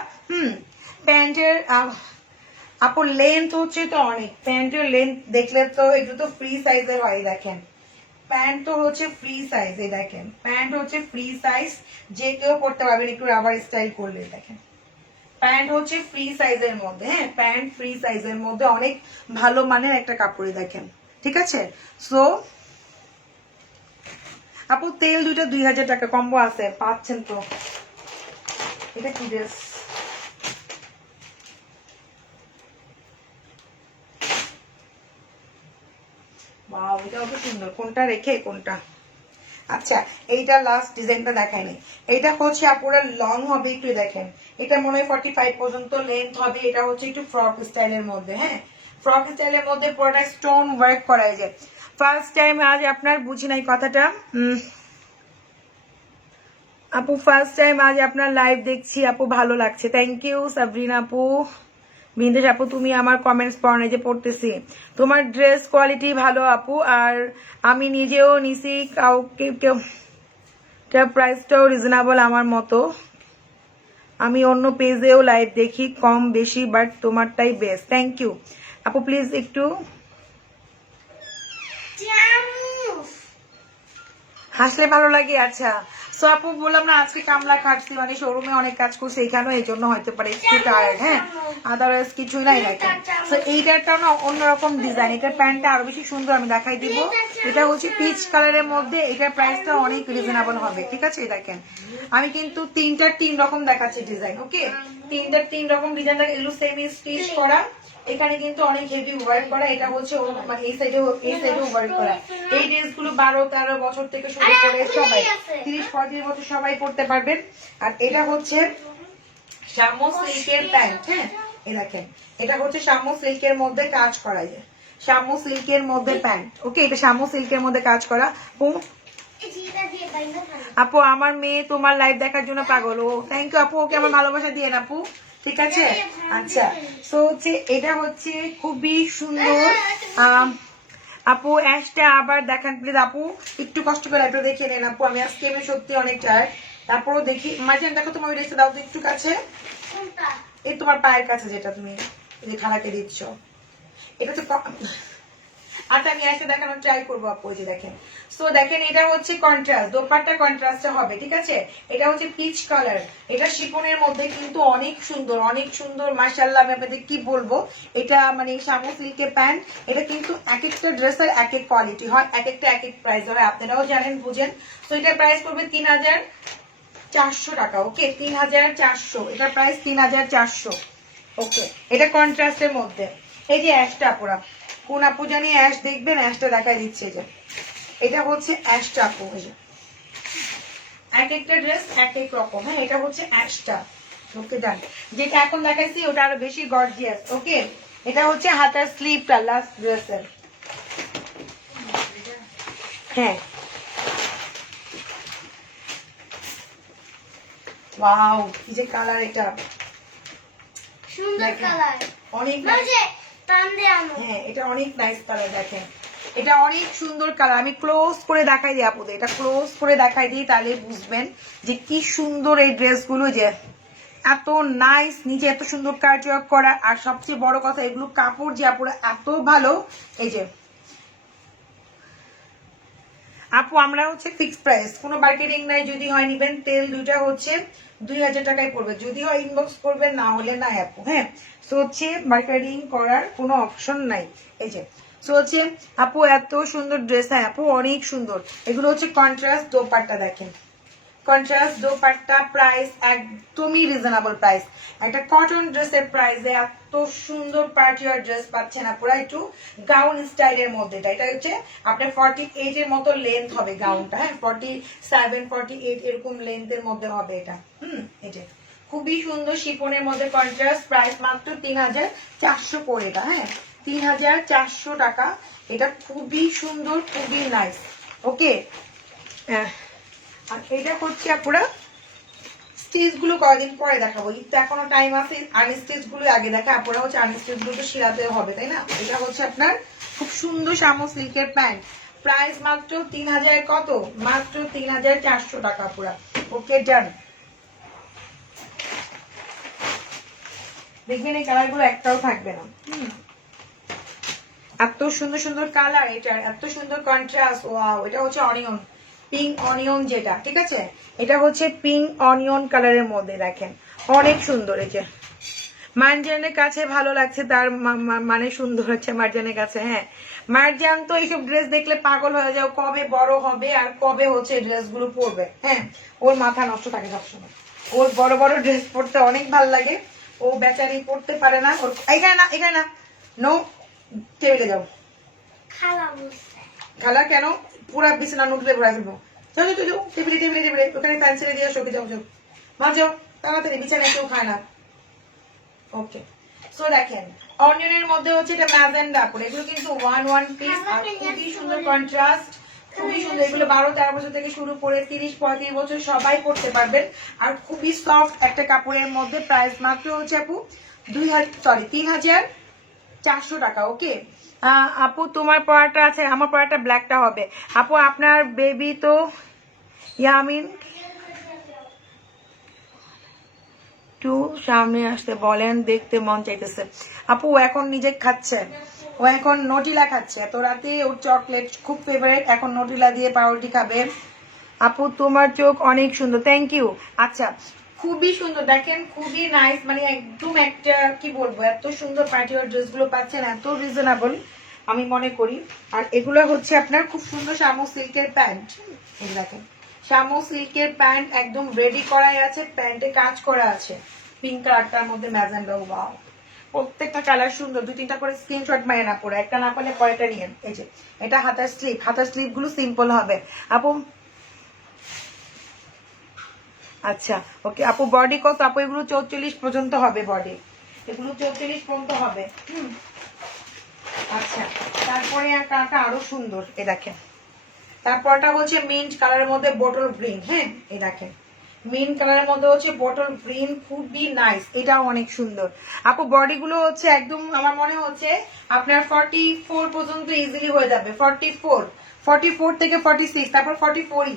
প্যান্টের আপুর লেন্থ হচ্ছে তো অনেক, প্যান্টের লেন্থ দেখলে তো এগুলো তো ফ্রি সাইজের হয়, দেখেন প্যান্ট তো হচ্ছে ফ্রি সাইজ, এই দেখেন প্যান্ট হচ্ছে ফ্রি সাইজ, যে কেউ পড়তে পারবেন একটু রাবার স্টাইল করলে। দেখেন প্যান্ট হচ্ছে ফ্রি সাইজের মধ্যে, হ্যাঁ প্যান্ট ফ্রি সাইজের মধ্যে, অনেক ভালো মানের একটা কাপড়ই দেখেন, ঠিক আছে। সো আপু তেল দুইটা 2000 টাকা কম্বো আছে, পাচ্ছেন তো। এটা কি ড্রেস? বাহ এটাও তো সুন্দর, কোনটা রেখে কোনটা? আচ্ছা এইটা লাস্ট ডিজাইনটা দেখায় নাই, এটা হচ্ছে আপুরা লং হবে, একটু দেখেন এটা মনে হয় 45 পর্যন্ত লেন্থ হবে। এটা হচ্ছে একটু ফ্রক স্টাইলের মধ্যে, হ্যাঁ ফ্রক স্টাইলের মধ্যে পুরোটা স্টোন ওয়ার্ক করা যায়, ফার্স্ট টাইম আজ আপনার বুঝি নাই কথাটা। আপু ফার্স্ট টাইম আজ আপনার লাইভ দেখছি আপু, ভালো লাগছে। থ্যাংক ইউ সাবরিনা আপু। বিন্দেশ আপু তুমি আমার কমেন্টস পড়ো না, যে পড়তেছি। তোমার ড্রেস কোয়ালিটি ভালো আপু, আর আমি নিজেও নিছি, কাউকে কেউ প্রাইসটাও রিজনেবল আমার মতো। আমি অন্য পেজেও লাইভ দেখি কম বেশি, বাট তোমারটাই বেস্ট। থ্যাংক ইউ আপু, প্লিজ একটু হাসলে ভালো লাগে। আচ্ছা, সো আপু বললাম না আজকে কামলা খাটছি, মানে শোরুমে অনেক কাজ করছি এখানেও, এই জন্য হয়তো পারে একটু টায়ার্ড। হ্যাঁ, আদারওয়াইজ কিছুই নাই নাকি। সো এইটারটাও না অন্যরকম ডিজাইন, এটার প্যান্টটা আরো বেশি সুন্দর, আমি দেখাই দিব। এটা হচ্ছে পিচ কালারের মধ্যে, এটার প্রাইসটা অনেক রিজনেবল হবে, ঠিক আছে। দেখেন আমি কিন্তু তিন রকম দেখাচ্ছি ডিজাইন, ওকে। তিন রকম ডিজাইন, এগুলো সেমি স্টিচ করা, এখানে কিন্তু অনেক হেভি ওয়ার্ক করা। এটা হচ্ছে মানে এই সাইডে ওয়ার্ক করা। এই ড্রেসগুলো 12-13 বছর থেকে শুরু করে সবাই 30-35 বছর সবাই পড়তে পারবেন। আর এটা হচ্ছে শামু সিল্কের প্যান্ট। হ্যাঁ, এই দেখেন এটা হচ্ছে শামু সিল্কের মধ্যে কাজ করা, যায় শামু সিল্কের মধ্যে প্যান্ট, ওকে। এটা শামু সিল্কের মধ্যে কাজ করা। আপু আমার মেয়ে তোমার লাইভ দেখার জন্য পাগল। ও থ্যাংক ইউ আপু, ওকে আমার ভালোবাসা দিয়ে না আপু, ঠিক আছে। আচ্ছা, সো হচ্ছে এটা হচ্ছে খুবই সুন্দর। আপু অ্যাশটা আবার দেখান প্লিজ আপু, একটু কষ্ট করে লাইভটা দেখে নেন আপু। আমি আজকে আমি সত্যি অনেক টায়ার্ড, তারপরও দেখি। মাঝে দেখো তোমার ওই ড্রেসটা দাও তো একটু কাছে, এই তোমার পায়ের কাছে যেটা তুমি যে খালাকে দিচ্ছ, এটা তো আচ্ছা আমি একটা দেখানোর ট্রাই করবো আপু। যে দেখেন, সো দেখেন এটা হচ্ছে কন্ট্রাস্ট, দোপাট্টা কন্ট্রাস্টে হবে, ঠিক আছে। এটা হচ্ছে পিচ কালার, এটা শিফনের মধ্যে কিন্তু অনেক সুন্দর মাশাআল্লাহ। আমি আপনাদের কি বলবো, এটা মানে শামু সিল্কের প্যান্ট। এটা কিন্তু এক একটা ড্রেসের এক এক কোয়ালিটি হয়, এক একটা এক এক প্রাইস হয়, আপনারাও জানেন বুঝেন। তো এটা প্রাইস করবে 3400 টাকা, ওকে। 3400, এটা প্রাইস 3400, ওকে। এটা কন্ট্রাস্টের মধ্যে। এই যে অ্যাশটা আপুরা, কোন আপু জানি অ্যাশ দেখবেন, অ্যাশটা দেখাই দিচ্ছে। যে এটা হচ্ছে অ্যাশটা আপু, এক একটা ড্রেস এক এক রকম। হ্যাঁ, এটা হচ্ছে অ্যাশটা, ওকে ডান। যেটা এখন দেখাইছি ওটা আরো বেশি গর্জিয়াস, ওকে। এটা হচ্ছে হাতার স্লিভটা লাস্ট ড্রেসের। হ্যাঁ, ওয়াও কি যে কালার, এটা সুন্দর কালার, অনেক হ্যাঁ এটা অনেক নাইস কালার। দেখেন এটা অনেক সুন্দর কালার, আমি ক্লোজ করে দেখাই দিই আপুদের, এটা ক্লোজ করে দেখাই দিই, তাহলে বুঝবেন যে কি সুন্দর এই ড্রেসগুলো, যে এত নাইস, নিচে এত সুন্দর কাজ ওয়ার্ক করা। আর সবচেয়ে বড় কথা, এগুলো কাপড় যে আপুরা এত ভালো। এই যে আপু আমরা হচ্ছে ফিক্সড প্রাইস, কোনো মার্কেটিং নাই। যদি হয় নিবেন, তেল দুইটা হচ্ছে 2000 টাকায় পড়বে, যদি হয় ইনবক্স করবেন, না হলে না আপু। হ্যাঁ, তো হচ্ছে মার্কেটিং করার কোনো অপশন নাই। এই যে সো হচ্ছে আপু এত সুন্দর ড্রেস। হ্যাঁ আপু অনেক সুন্দর। এগুলো হচ্ছে কন্ট্রাস্ট দোপাট্টা, দেখেন কন্ট্রাস্ট দোপাট্টা, প্রাইস একদমই রিজনেবল প্রাইস। একটা কটন ড্রেসের প্রাইসে এত সুন্দর পার্টিওয়ার ড্রেস পাচ্ছেন আপনারা, একটু গাউন স্টাইলের মধ্যে। এটা হচ্ছে আপনার 48 এর মতো লেন্থ হবে গাউনটা। হ্যাঁ, 47 48 এরকম লেন্থের মধ্যে হবে এটা। এটা খুবই সুন্দর শিফনের মধ্যে কন্ট্রাস্ট, প্রাইস মাত্র 3400 করে এটা। হ্যাঁ, 3400 টাকা। এটা খুবই সুন্দর, খুবই নাইস, ওকে। আর এটা হচ্ছে আপুরা স্টিচ গুলো কয়েকদিন পরে দেখাবো, তো এখনো টাইম আছে। আনস্টিচ গুলো আগে দেখা, আপুরা হচ্ছে আনস্টিচ গুলো তো শিরাতে হবে, তাই না। এটা হচ্ছে আপনার খুব সুন্দর শামু সিল্কের প্যান্ট, প্রাইস মাত্র 3000 কত, মাত্র 3400 টাকা পুরা, ওকে ডান। দেখবেন এই কালার গুলো একটাও থাকবে না। এত সুন্দর সুন্দর কালার, এটার এত সুন্দর কন্ট্রাস্ট। ওয়াও, এটা হচ্ছে অনিয়ন, পিঙ্ক অনিয়ন যেটা, ঠিক আছে। এটা হচ্ছে পিঙ্ক অনিয়ন কালারের মধ্যে, দেখেন অনেক সুন্দর। এই যে মার্জানের কাছে ভালো লাগছে, তার মানে সুন্দর হচ্ছে মার্জানের কাছে। হ্যাঁ, মার্জান তো এইসব ড্রেস দেখলে পাগল হয়ে যাও, কবে বড় হবে আর কবে হচ্ছে ড্রেস গুলো পরবে। হ্যাঁ, ওর মাথা নষ্ট থাকে সবসময়, ওর বড় বড় ড্রেস পরতে অনেক ভালো লাগে, ও বেচারি পরতে পারে না। ওর এখানে না, এখানে না, নো, টেবিলে যাও। খালা কেন পুরা বিছানা নুটলে ভরা ফেলবো, যাও যাও যাও, টেবিলে টেবিলে টেবিলে, ওখানে পেন্সিলে দিয়ে শোকে, যাও যাও, মা যাও তাড়াতাড়ি, বিছানায় কেউ খায় না, ওকে। সো দেখেন অনিয়নের মধ্যে হচ্ছে এটা ম্যাজেন্ডা আপুরা, এগুলো কিন্তু 1 পিস আর খুবই সুন্দর কন্ট্রাস্ট, খুবই সুন্দর। এগুলো 12-13 বছর থেকে শুরু করে 30-35 বছর সবাই পড়তে পারবেন। আর খুবই সফট একটা কাপড়ের মধ্যে, প্রাইস মাত্র হচ্ছে আপু 3400 টাকা। ওকে আপু তোমার পরাটা আছে, আমার পরাটা ব্ল্যাকটা হবে। আপু আপনার বেবি তো ইয়ামিন একটু সামনে আসতে বলেন, দেখতে মন চাইতেছে। আপু ও এখন নিজে খাচ্ছে, ও এখন নটিলা খাচ্ছে, এত রাতে ওর চকলেট খুব ফেভারিট, এখন নটিলা দিয়ে পাউরুটি খাবে। আপু তোমার চোখ অনেক সুন্দর, থ্যাংক ইউ। আচ্ছা খুবই সুন্দর, দেখেন খুবই নাইস, মানে একদম একটা কি বলবো, এত সুন্দর পার্টি ওয়ার ড্রেসগুলো পাচ্ছেন, এত রিজনেবল আমি মনে করি। আর এগুলো হচ্ছে আপনার খুব সুন্দর শামু সিল্কের প্যান্ট, এই দেখেন শামু সিল্কের প্যান্ট একদম রেডি করাই আছে, প্যান্টে কাজ করা আছে পিঙ্ক কালারটার মধ্যে ম্যাজেন্ডা। ওয়াও, প্রত্যেকটা কালার সুন্দর, 2-3টা করে স্ক্রিনশট মারে না পরে, একটা না পারলে পরেটা নিয়েন। এই যে এটা হাতার স্লিভ, হাতার স্লিভ গুলো সিম্পল হবে আপু। আচ্ছা ওকে আপু বডি কত? আপু এগুলো 44 পর্যন্ত হবে, বডি এগুলো 44 পর্যন্ত হবে। আচ্ছা তারপরে কাটা আরো সুন্দর, এ দেখেন তারপরটা হচ্ছে মিন্ট কালারের মধ্যে বটল গ্রিন। হ্যাঁ এই দেখেন মিন্ট কালারের মধ্যে হচ্ছে বটল গ্রিন, খুবই নাইস, এটাও অনেক সুন্দর। আপু বডি গুলো হচ্ছে একদম আমার মনে হচ্ছে আপনার 44 পর্যন্ত ইজিলি হয়ে যাবে, 44 থেকে 46, তারপর 44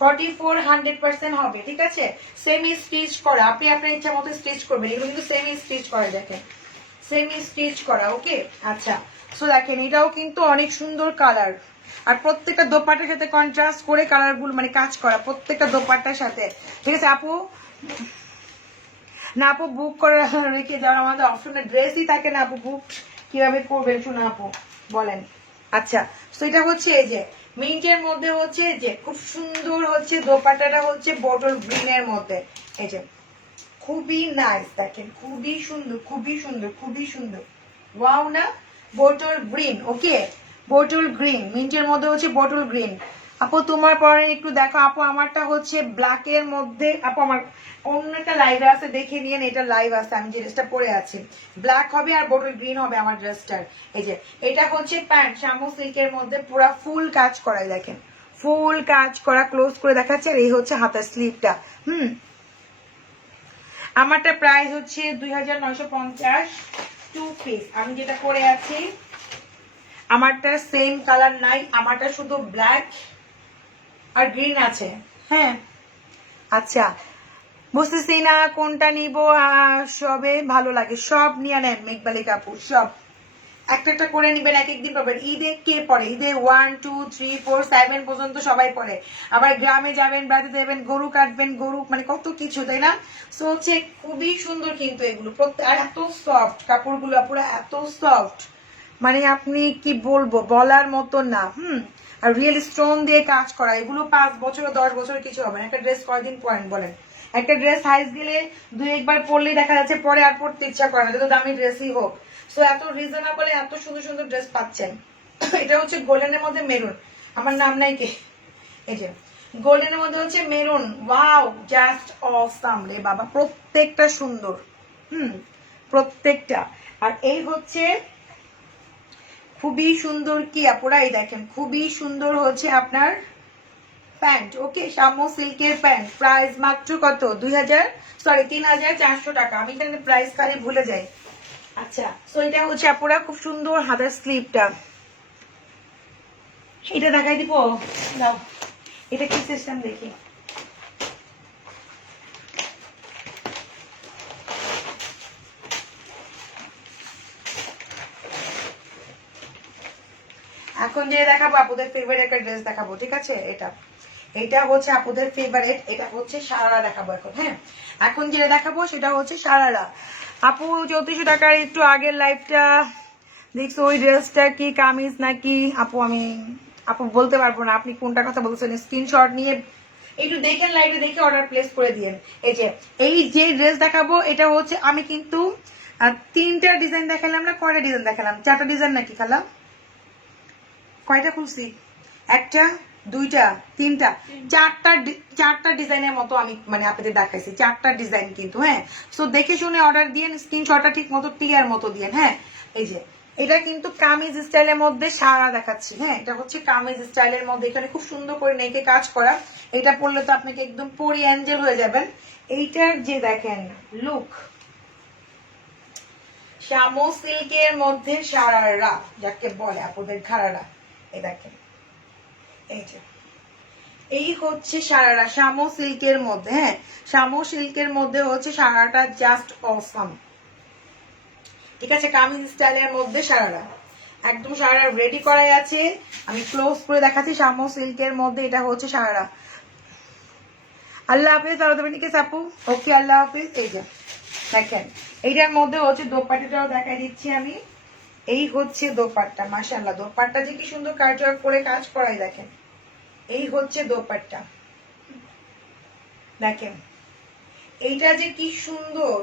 100% হবে, ঠিক আছে। সেমি স্টিচ করা, আপনি আপনার ইচ্ছা মতো স্টিচ করবেন, এগুলো কিন্তু সেমি স্টিচ করা, দেখেন সেমি স্টিচ করা। ওকে আচ্ছা সো দেখেন এটাও কিন্তু অনেক সুন্দর কালার, আর প্রত্যেকটা দোপাট্টার সাথে কন্ট্রাস্ট করে কালার গুলো মানে কাজ করা প্রত্যেকটা দোপাট্টার সাথে, ঠিক আছে আপু। না আপু বুক করে রেখে যাওয়ার আমাদের অপশনে ড্রেসই থাকে না আপু, বুক কিভাবে করবেন শুনে আপু বলেন। আচ্ছা তো এটা হচ্ছে এই যে মিন্টের মধ্যে হচ্ছে যে খুব সুন্দর হচ্ছে দোপাট্টাটা হচ্ছে বটল গ্রিনের মধ্যে, এই যে খুবই নাইস, দেখেন খুবই সুন্দর খুবই সুন্দর খুবই সুন্দর। ওয়াও না, bottle green. Okay bottle green, মিন্টের মধ্যে হচ্ছে বটল গ্রিন। আপু তোমার পরে একটু দেখো আপু, আমারটা হচ্ছে ব্ল্যাক এর মধ্যে, আপু আমার অন্য একটা লাইভ আছে দেখে নিয়েন, এটা লাইভ আছে, আমি যে ড্রেসটা পরে আছি ব্ল্যাক হবে আর বটল গ্রিন হবে আমার ড্রেসটার। এই যে এটা হচ্ছে প্যান্ট শামু সিল্কের মধ্যে পুরা ফুল কাজ করা, দেখেন ফুল কাজ করা, ক্লোজ করে দেখাচ্ছে। আর এই হচ্ছে হাতার স্লিভটা। আমারটা প্রাইস হচ্ছে 2950 2 পিস। আমি যেটা পরে আছি আমারটা সেম কালার নাই, আমারটা শুধু ব্ল্যাক আর গ্রিন আছে। হ্যাঁ আচ্ছা বুঝতেছি না কোনটা নিব, সবে ভালো লাগে, সব নিয়ে নেন মেঘবালি কাপড়, সব একটা একটা করে নিবেন, এক একদিন পাবেন। ঈদে কে পরে, ঈদে 1 2 3 4 7 পর্যন্ত সবাই পরে, আবার গ্রামে যাবেন বেড়াতে দেবেন, গরু কাটবেন, গরু মানে কত কিছু, তাই না। সো হচ্ছে খুবই সুন্দর কিন্তু এগুলো প্রত্যেক, আর এত সফট কাপড়গুলো পুরো এত সফট, মানে আপনি কি বলবো বলার মতো না। আর রিয়েল স্টোন দিয়ে কাজ করা, এগুলো 5 বছর 10 বছর কিছু হবে না। একটা ড্রেস কয়দিন পরেন বলেন, একটা ড্রেস হাইস গেলে 2-1 বার পরলেই দেখা যাচ্ছে পরে আর পরতে ইচ্ছা করে না, যত দামি ড্রেসই হোক। সো এত রিজনেবল এত সুন্দর সুন্দর ড্রেস পাচ্ছেন। এটা হচ্ছে গোল্ডেনের মধ্যে মেরুন, আমার নাম নাই কে, এই যে গোল্ডেনের মধ্যে হচ্ছে মেরুন। ওয়াও জাস্ট অসাম রে বাবা, প্রত্যেকটা সুন্দর, প্রত্যেকটা। আর এই হচ্ছে খুবই সুন্দর কি আপুরাই দেখেন, খুবই সুন্দর হচ্ছে আপনার প্যান্ট। ওকে শামু সিল্কের প্যান্ট, প্রাইস মাত্র কত 3400 টাকা। আমি এখানে প্রাইস খালি ভুলে যাই। আচ্ছা সো এটা হচ্ছে আপুরা খুব সুন্দর হাতার স্লিভটা, এটা দেখাই দিব, দাও এটা কি সিস্টেম দেখি। এখন যে দেখাবো আপুদের ফেভারিট একটা ড্রেস দেখাবো, ঠিক আছে। এটা হচ্ছে আপুদের ফেভারিট, এটা হচ্ছে সারারা দেখাবো এখন। হ্যাঁ এখন যেটা দেখাবো সেটা হচ্ছে সারারা। আপু 3400 টাকার একটু আগের লাইফটা দেখছো, ওই ড্রেসটা কি কামিজ নাকি? আপু বলতে পারবো না আপনি কোনটা কথা বলছেন, স্ক্রিনশট নিয়ে একটু দেখেন, লাইভে দেখে অর্ডার প্লেস করে দিয়েন। এই যে ড্রেস দেখাবো এটা হচ্ছে, আমি কিন্তু 3টা ডিজাইন দেখালাম না, কয়টা ডিজাইন দেখালাম, 4টা ডিজাইন নাকি খালা, কয়টা খুলছি, 1টা 2টা 3টা 4টা ডিজাইনের মতো আমি মানে আপনাদের দেখাইছি, 4টা ডিজাইন কিন্তু। হ্যাঁ সো দেখে শুনে অর্ডার দিয়েন, স্ক্রিনশটটা ঠিক মতো ক্লিয়ার মতো দিয়েন। হ্যাঁ এই যে এটা কিন্তু কামিজ স্টাইলের মধ্যে সারা দেখাচ্ছি। হ্যাঁ, এটা হচ্ছে কামিজ স্টাইলের মধ্যে, এখানে খুব সুন্দর করে নেকে কাজ করা। এটা পরলে তো আপনাকে একদম পরি অ্যাঞ্জেল হয়ে যাবেন। এইটার যে দেখেন লুক, শামো সিল্কের মধ্যে সারারা যাকে বলে আপনাদের ঘাড়ারা, এই দেখেন এই যে এই হচ্ছে সারারা শামো সিল্কের মধ্যে। হ্যাঁ, শামো সিল্কের মধ্যে হচ্ছে সারাটা জাস্ট অসম। ঠিক আছে, কামিজ স্টাইলের মধ্যে সারারা একদম সারারা রেডি করাই আছে। আমি ক্লোজ করে দেখাচ্ছি শামো সিল্কের মধ্যে, এটা হচ্ছে সারারা। আল্লাহ হাফিজ আপু, ওকে আল্লাহ হাফিজ। এই যে দেখেন এইটার মধ্যে হচ্ছে দোপাট্টাটাও দেখাই দিচ্ছি আমি। এই হচ্ছে দোপাট্টা, মাশাআল্লাহ দোপাট্টা যে কি সুন্দর কাটওয়ার্ক করে কাজ করাই। দেখেন এই হচ্ছে দোপাট্টা, দেখেন এইটা যে কি সুন্দর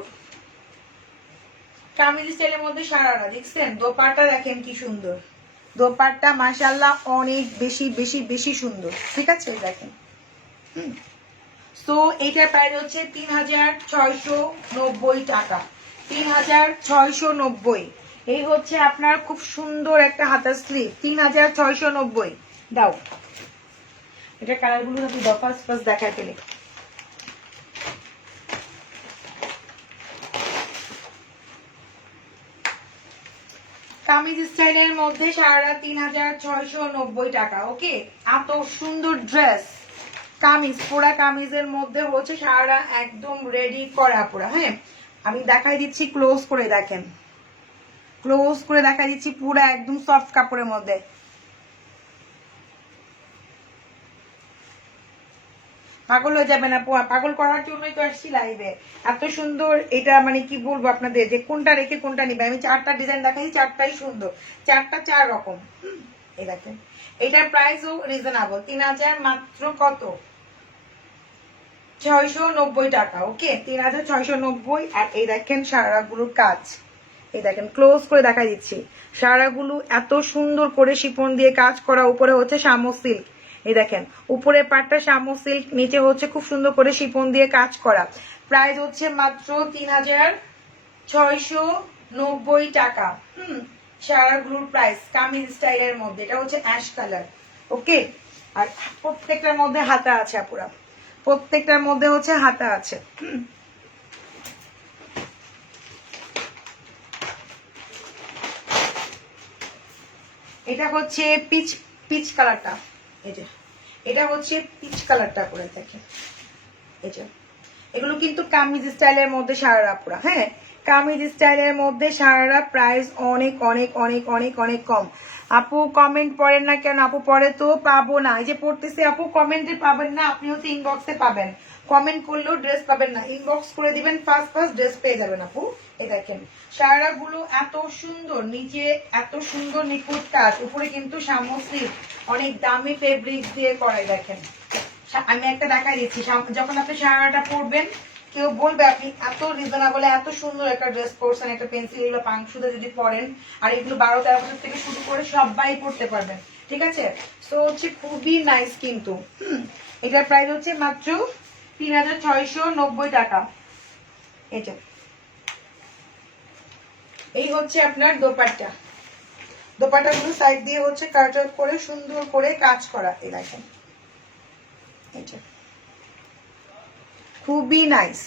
কামিজ স্টাইলের মধ্যে সারারা, দেখছেন দোপাট্টা দেখেন কি সুন্দর দোপাট্টা, মাশাআল্লাহ অনেক বেশি বেশি বেশি সুন্দর। ঠিক আছে দেখেন। তো এটার প্রাইস হচ্ছে 3690 টাকা, 3690। এই হচ্ছে আপনার খুব সুন্দর একটা হাতার স্লিভ, 3690। দাও এটা কালারগুলো আপনি ফার্স্ট ফার্স্ট দেখায় পেলে। কামিজ স্টাইলের মধ্যে সারা 3690 টাকা। ওকে, এত সুন্দর ড্রেস কামিজ, পুরা কামিজের মধ্যে হচ্ছে সারা একদম রেডি করা পুরা। হ্যাঁ, আমি দেখাই দিচ্ছি ক্লোজ করে, দেখেন ক্লোজ করে দেখাই দিচ্ছি পুরা একদম সফট কাপড়ের মধ্যে। পাগল হয়ে যাবেন আপু, পাগল করার জন্যই তো আসছি লাইভে। এত সুন্দর এটা, মানে কি বলবো আপনাদের যে কোনটা রেখে কোনটা নিবে। আমি 4টা ডিজাইন দেখাই, 4টাই সুন্দর, 4টা 4 রকম। এই দেখেন এটার প্রাইসও রিজনেবল, 3000 মাত্র কত 690 টাকা। ওকে, 3690। আর এই দেখেন সারাগুলোর কাজ, এই দেখেন ক্লোজ করে দেখাই দিচ্ছি। সারাগুলো এত সুন্দর করে শিফন দিয়ে কাজ করা, উপরে হচ্ছে শামো সিল্ক। এই দেখেন উপরে পাটটা শামো সিল্ক, নিচে হচ্ছে খুব সুন্দর করে শিফন দিয়ে কাজ করা। প্রাইস হচ্ছে মাত্র 3690 টাকা। সারাগুলোর প্রাইস কামিজ স্টাইলের মধ্যে, এটা হচ্ছে অ্যাশ কালার। ওকে, আর প্রত্যেকটার মধ্যে হাতা আছে আপুরা, প্রত্যেকটার মধ্যে হচ্ছে হাতা আছে। এটা হচ্ছে পিচ পিচ কালারটা, এই যে এটা হচ্ছে পিচ কালারটা করে দেখেন। এই যে এগুলো কিন্তু কামিজ স্টাইলের মধ্যে সারারা পুরা। হ্যাঁ, কামিজ স্টাইলের মধ্যে সারারা প্রাইস অনেক অনেক অনেক অনেক অনেক কম। আপু কমেন্ট পড়েন না কেন? আপু পরে তো পাবো না, এই যে পড়তেছে আপু, কমেন্টে পাবেন না, আপনি হচ্ছে ইনবক্সে পাবেন। কমেন্ট করলেও ড্রেস পাবেন না, ইনবক্স করে দিবেন, ফার্স্ট ফার্স্ট ড্রেস পেয়ে যাবেন আপু। এই দেখেন সারারা গুলো এত সুন্দর, নিচে এত সুন্দর নিখুঁত কাজ, উপরে কিন্তু শামো সিল্ক অনেক দামি ফেব্রিক দিয়ে করাই। দেখেন আমি একটা দেখাই দিচ্ছি, যখন আপনি সারাটা পরবেন কেউ বলবে আপনি এত রিজনেবল এত সুন্দর একটা ড্রেস পরছেন, একটা পেন্সিল এগুলো পাংশুতে যদি পরেন, আর এগুলো 12-13 বছর থেকে শুরু করে সবাই পরতে পারবেন। ঠিক আছে, তো হচ্ছে খুবই নাইস কিন্তু। এটার প্রাইস হচ্ছে মাত্র 3690 টাকা। এটা এই হচ্ছে আপনার দোপাট্টা, দোপাট্টাগুলো সাইড দিয়ে হচ্ছে কাট আউট করে সুন্দর করে কাজ করা। এই দেখেন এটা খুবই নাইস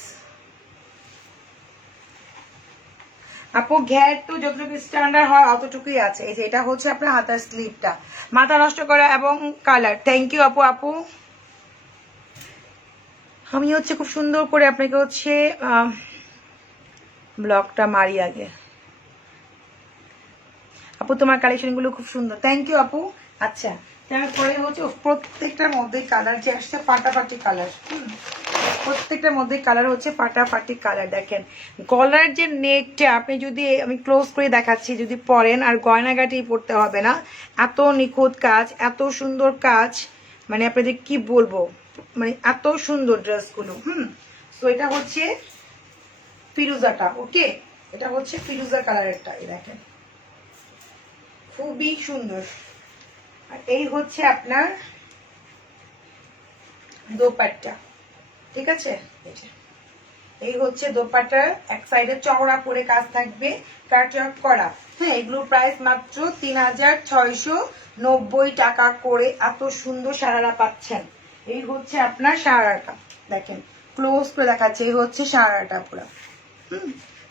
আপু। ঘ্যাট তো যতটুকু স্ট্যান্ডার্ড হয় অতটুকুই আছে। এই যে এটা হচ্ছে আপনার হাতার স্লিভটা, মাথা নষ্ট করা এবং কালার। থ্যাংক ইউ আপু। আপু আমি হচ্ছে খুব সুন্দর করে আপনাকে হচ্ছে ব্লগটা মারি আগে। আপু তোমার কালেকশন গুলো খুব সুন্দর, থ্যাংক ইউ আপু। আচ্ছা তারপরে হচ্ছে প্রত্যেকটার মধ্যে কালার যে আসছে পাটাপাটি কালার, প্রত্যেকটার মধ্যে কালার হচ্ছে পাটাপাটি কালার। দেখেন গলার যে নেকটা আপনি যদি, আমি ক্লোজ করে দেখাচ্ছি, যদি পরেন আর গয়নাগাটি পরতে হবে না, এত নিখুঁত কাজ, এত সুন্দর কাজ, মানে আপনাদের কি বলবো, মানে এত সুন্দর ড্রেসগুলো। তো এটা হচ্ছে ফিরোজাটা। ওকে, এটা হচ্ছে ফিরোজা কালারেরটা। এই দেখেন খুবই সুন্দর। আর এই হচ্ছে আপনার দোপাট্টা। ঠিক আছে, এই হচ্ছে দোপাট্টার এক সাইডে চওড়া করে কাজ থাকবে, কাটওয়ার্ক করা। হ্যাঁ, এগুলোর প্রাইস মাত্র 3690 টাকা করে। এত সুন্দর সারারা পাচ্ছেন। এই হচ্ছে আপনার সারাটা, দেখেন ক্লোজ করে দেখাচ্ছে। এই হচ্ছে সারাটা পুরো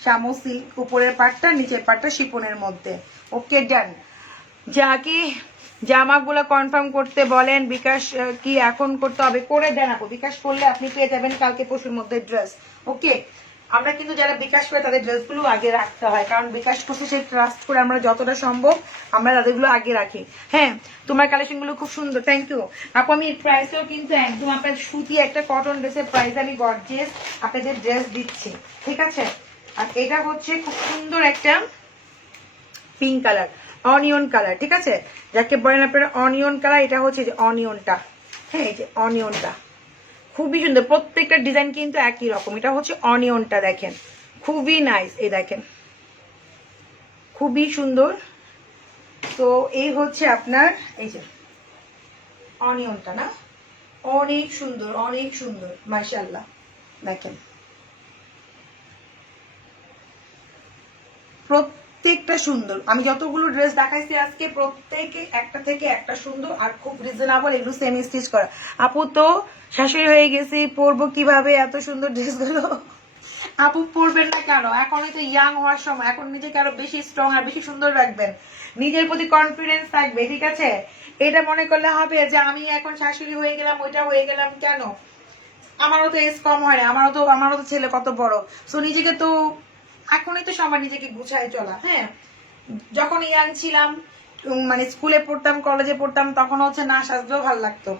শামু সিল্ক, উপরের পাটটা নিচের পাটটা শিপনের মধ্যে। ওকে ডান। যাকে জামাগুলো কনফার্ম করতে বলেন, বিকাশ কি এখন করতে হবে? করে দেন আপু, বিকাশ করলে আপনি পেয়ে যাবেন কালকে পরশুর মধ্যে ড্রেস। ওকে, আমরা কিন্তু যারা বিকাশ করে তাদের ড্রেসগুলো আগে রাখতে হয়, কারণ বিকাশ করছে সেই ট্রাস্ট করে আমরা যতটা সম্ভব আমরা তাদেরগুলো আগে রাখি। হ্যাঁ, তোমার কালেকশনগুলো খুব সুন্দর, থ্যাংক ইউ আপু। আমি প্রাইসটাও কিন্তু একদম আপনার সুতি একটা কটন ড্রেসের প্রাইস আমি গর্জিয়াস আপনাদের ড্রেস দিচ্ছি, ঠিক আছে? আর এটা হচ্ছে খুব সুন্দর একটা পিঙ্ক কালার, অনিয়ন কালার, ঠিক আছে, যাকে বলেন আপনারা অনিয়ন কালার। এটা হচ্ছে যে অনিয়নটা, হ্যাঁ এই যে অনিয়নটা খুবই সুন্দর। প্রত্যেকটা ডিজাইন কিন্তু একই রকম। এটা হচ্ছে অনিয়নটা, দেখেন খুবই নাইস, এই দেখেন খুবই সুন্দর। তো এই হচ্ছে আপনার এই যে অনিয়নটা, না অনেক সুন্দর, অনেক সুন্দর মাশাআল্লাহ। দেখেন প্রত্যেকটা সুন্দর। আমি যতগুলো ড্রেস দেখাইছি আজকে প্রত্যেকে একটা থেকে একটা সুন্দর আর খুব রিজনেবল। এগুলো সেমি স্টিচ করা। আপু তো শাশুড়ি হয়ে গেছি, পরবো কিভাবে এত সুন্দর ড্রেসগুলো? আপু পরবেন না কেন? এখনই তো ইয়াং হওয়ার সময়, এখন নিজেকে আরো বেশি স্ট্রং আর বেশি সুন্দর রাখবেন, নিজের প্রতি কনফিডেন্স থাকবে, ঠিক আছে? এটা মনে করলে হবে যে আমি এখন শাশুড়ি হয়ে গেলাম, ওইটা হয়ে গেলাম, কেন? আমারও তো এজ কম হয়, আমারও তো ছেলে কত বড়। সো নিজেকে তো এখনই তো সময় নিজেকে গুছায় চলা। হ্যাঁ, যখন ইয়াং ছিলাম, মানে স্কুলে পড়তাম, কলেজে পড়তাম, তখন হচ্ছে না সাজতেও ভালো লাগতো।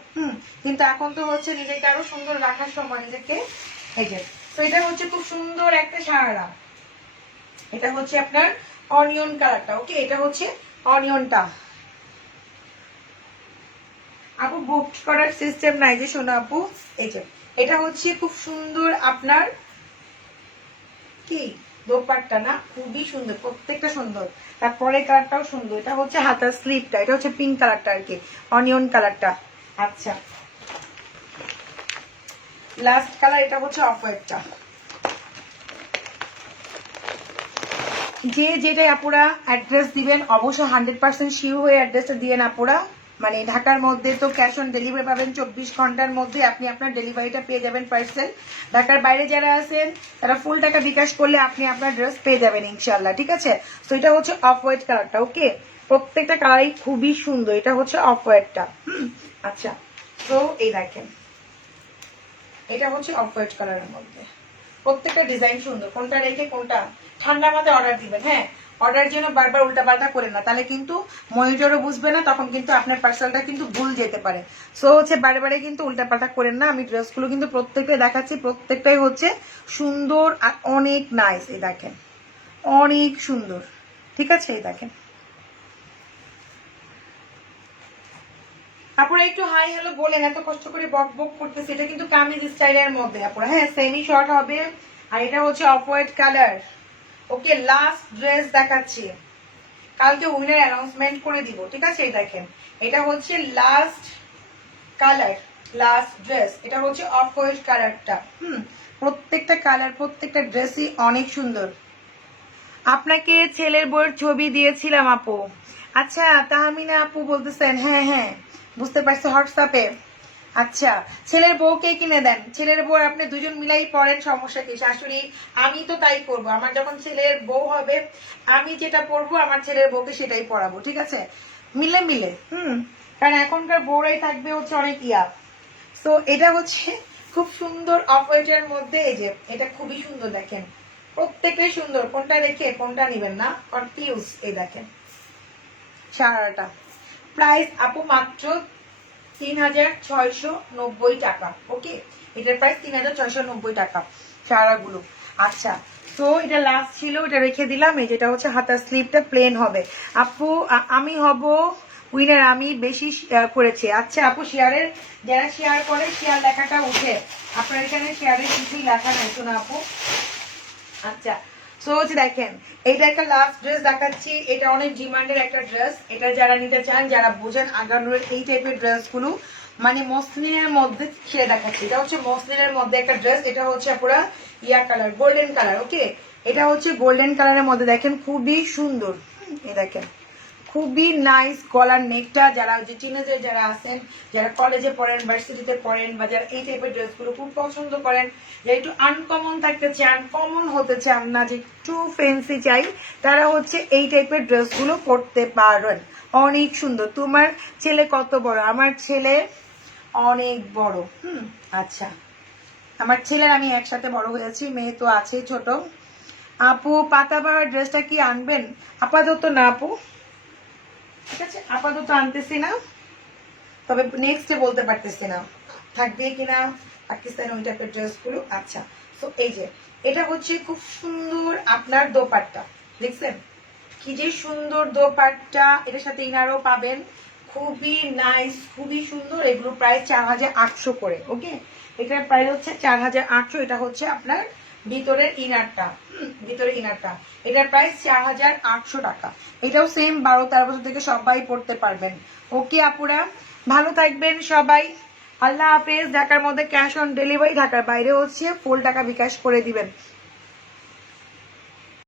কিন্তু এখন তো হচ্ছে নিজেকে আরো সুন্দর রাখার সময় নিজেকে। এই যে, তো এটা হচ্ছে খুব সুন্দর একটা সারারা। এটা হচ্ছে আপনার অনিয়ন কালারটা। ওকে, এটা হচ্ছে অনিয়নটা। আপু বুক করার সিস্টেম নাই যে শোনো আপু। এই যে এটা হচ্ছে খুব সুন্দর আপনার কি দোপাট্টা, না খুবই সুন্দর, প্রত্যেকটা সুন্দর। তারপরে কালারটাও সুন্দর। এটা হচ্ছে হাতার স্লিপটা, এটা হচ্ছে পিঙ্ক কালারটা আর কি, অনিয়ন কালারটা। আচ্ছা, লাস্ট কালার এটা হচ্ছে অফ হোয়াইটটা। যে যেটাই আপুরা অ্যাড্রেস দিবেন অবশ্যই 100% শিওর হয়ে অ্যাড্রেসটা দিয়েন আপুরা। মানে ঢাকার মধ্যে তো ক্যাশ অন ডেলিভারি পাবেন, 24 ঘন্টার মধ্যে আপনি আপনার ডেলিভারিটা পেয়ে যাবেন পার্সেল। ঢাকার বাইরে যারা আছেন তারা ফুল টাকা বিকাশ করলে আপনি আপনার ড্রেস পেয়ে যাবেন ইনশাল্লাহ, ঠিক আছে? তো এটা হচ্ছে অফ হোয়াইট কালারটা। ওকে, প্রত্যেকটা কালারই খুবই সুন্দর। এটা হচ্ছে অফ হোয়াইটটা। আচ্ছা, তো এই দেখেন এটা হচ্ছে অফ হোয়াইট কালারের মধ্যে। প্রত্যেকটা ডিজাইন সুন্দর, কোনটা রেখে কোনটা ঠান্ডা মাথায় অর্ডার দিবেন। হ্যাঁ, অর্ডার যেন বারবার উল্টাপাল্টা করেন না, তাহলে কিন্তু মনিটরও বুঝবে না, তখন কিন্তু আপনার পার্সেলটা কিন্তু ভুল যেতে পারে। সো হচ্ছে বারে বারে কিন্তু উল্টাপাল্টা করেন না। আমি ড্রেসগুলো কিন্তু প্রত্যেকটাই দেখাচ্ছি, প্রত্যেকটাই হচ্ছে সুন্দর আর অনেক নাইস। এই দেখেন অনেক সুন্দর, ঠিক আছে? এই দেখেন আপুরা একটু হাই হ্যালো বলেন, এত কষ্ট করে বক বক করতেছে। এটা কিন্তু কামিজ স্টাইলের মধ্যে আপুরা, হ্যাঁ সেমি শর্ট হবে। আর এটা হচ্ছে অফ হোয়াইট কালার। ওকে, লাস্ট ড্রেস দেখাচ্ছি, কালকে উইনার অ্যানাউন্সমেন্ট করে দিব, ঠিক আছে? এই দেখেন এটা হচ্ছে লাস্ট কালার, লাস্ট ড্রেস। এটা হচ্ছে অফ হোয়াইট কালারটা। প্রত্যেকটা কালার, প্রত্যেকটা ড্রেসই অনেক সুন্দর। আপনাকে ছেলের বউয়ের ছবি দিয়েছিলাম আপু। আচ্ছা, তাহমিনা আপু বলতেছেন, হ্যাঁ হ্যাঁ বুঝতে পারছি, হোয়াটসঅ্যাপে। আচ্ছা, ছেলের বউকে কিনে দেন, ছেলের বউ আপনি দুজন মিলাই পড়েন, সমস্যা কি? শাশুড়ি আমি তো তাই করবো, আমার যখন ছেলের বউ হবে আমি যেটা পরবো আমার ছেলের বউকে সেটাই পরাবো, ঠিক আছে? মিলে মিলে। কারণ এখনকার বউরাই থাকবে হচ্ছে অনেক ইয়া। তো এটা হচ্ছে খুব সুন্দর অফ হোয়াইটের মধ্যে। এই যে এটা খুবই সুন্দর, দেখেন প্রত্যেকটাই সুন্দর, কোনটা রেখে কোনটা নিবেন না কনফিউজ। এই দেখেন সারাটা প্রাইস আপু মাত্র 3690 টাকা। ওকে, এটার প্রাইস 3690 টাকা সারাগুলো। আচ্ছা, তো এটা লাস্ট ছিল, এটা রেখে দিলাম। এই যেটা হচ্ছে হাতার স্লিভটা প্লেন হবে। আপু আমি হব উইনার, আমি বেশি করেছি। আচ্ছা আপু, শেয়ারের যারা শেয়ার করে শেয়ার লেখাটা উঠে, আপনার এখানে শেয়ারের কিছুই লেখা নাই শোনা আপু। আচ্ছা, সো হচ্ছে দেখেন এটা একটা লাস্ট ড্রেস দেখাচ্ছি। এটা অনেক ডিমান্ডের একটা ড্রেস। এটা যারা নিতে চান, যারা বোঝেন আগানোর এই টাইপের ড্রেসগুলো, মানে মসলিনের মধ্যে ছেড়ে দেখাচ্ছি। এটা হচ্ছে মসলিনের মধ্যে একটা ড্রেস, এটা হচ্ছে পুরা ইয়া কালার, গোল্ডেন কালার। ওকে, এটা হচ্ছে গোল্ডেন কালারের মধ্যে, দেখেন খুবই সুন্দর। এই দেখেন খুবই নাইস গলার নেকটা। যারা যে টিনেজার যারা আছেন, যারা কলেজে পড়েন, ভার্সিটিতে পড়েন, বা যারা এই টাইপের ড্রেসগুলো খুব পছন্দ করেন, যে একটু আনকমন থাকতে চান, কমন হতে চান না, যে একটু ফ্যান্সি চাই, তারা হচ্ছে এই টাইপের ড্রেসগুলো পরতে পারেন। অনেক সুন্দর। তোমার ছেলে কত বড়? আমার ছেলে অনেক বড়। আচ্ছা, আমার ছেলের আমি একসাথে বড় হয়েছি, মেয়ে তো আছে ছোট। আপু পাতাবাহার ড্রেসটা কি আনবেন? আপাতত না আপু, ঠিক আছে, আপাতত আনতেছি না, তবে নেক্সটে বলতে পারতেছি না থাকবে কিনা পাকিস্তানি ওই টাইপের ড্রেসগুলো। আচ্ছা, তো এই যে এটা হচ্ছে খুব সুন্দর আপনার দোপাট্টা, দেখছেন কি যে সুন্দর দোপাট্টা, এটার সাথে ইনারও পাবেন, খুবই নাইস, খুবই সুন্দর। এগুলো প্রায় 4800 করে। ওকে, এটার প্রাইস হচ্ছে 4800। এটা হচ্ছে আপনার ভিতরের ইনারটা, ভিতরের ইনারটা, এটার প্রাইস 4800 টাকা। এটাও সেম 12-13 বছর থেকে সবাই পড়তে পারবেন। ওকে আপুরা, ভালো থাকবেন সবাই, আল্লাহ হাফেজ। ঢাকার মধ্যে ক্যাশ অন ডেলিভারি, ঢাকার বাইরে হচ্ছে ফুল টাকা বিকাশ করে দিবেন।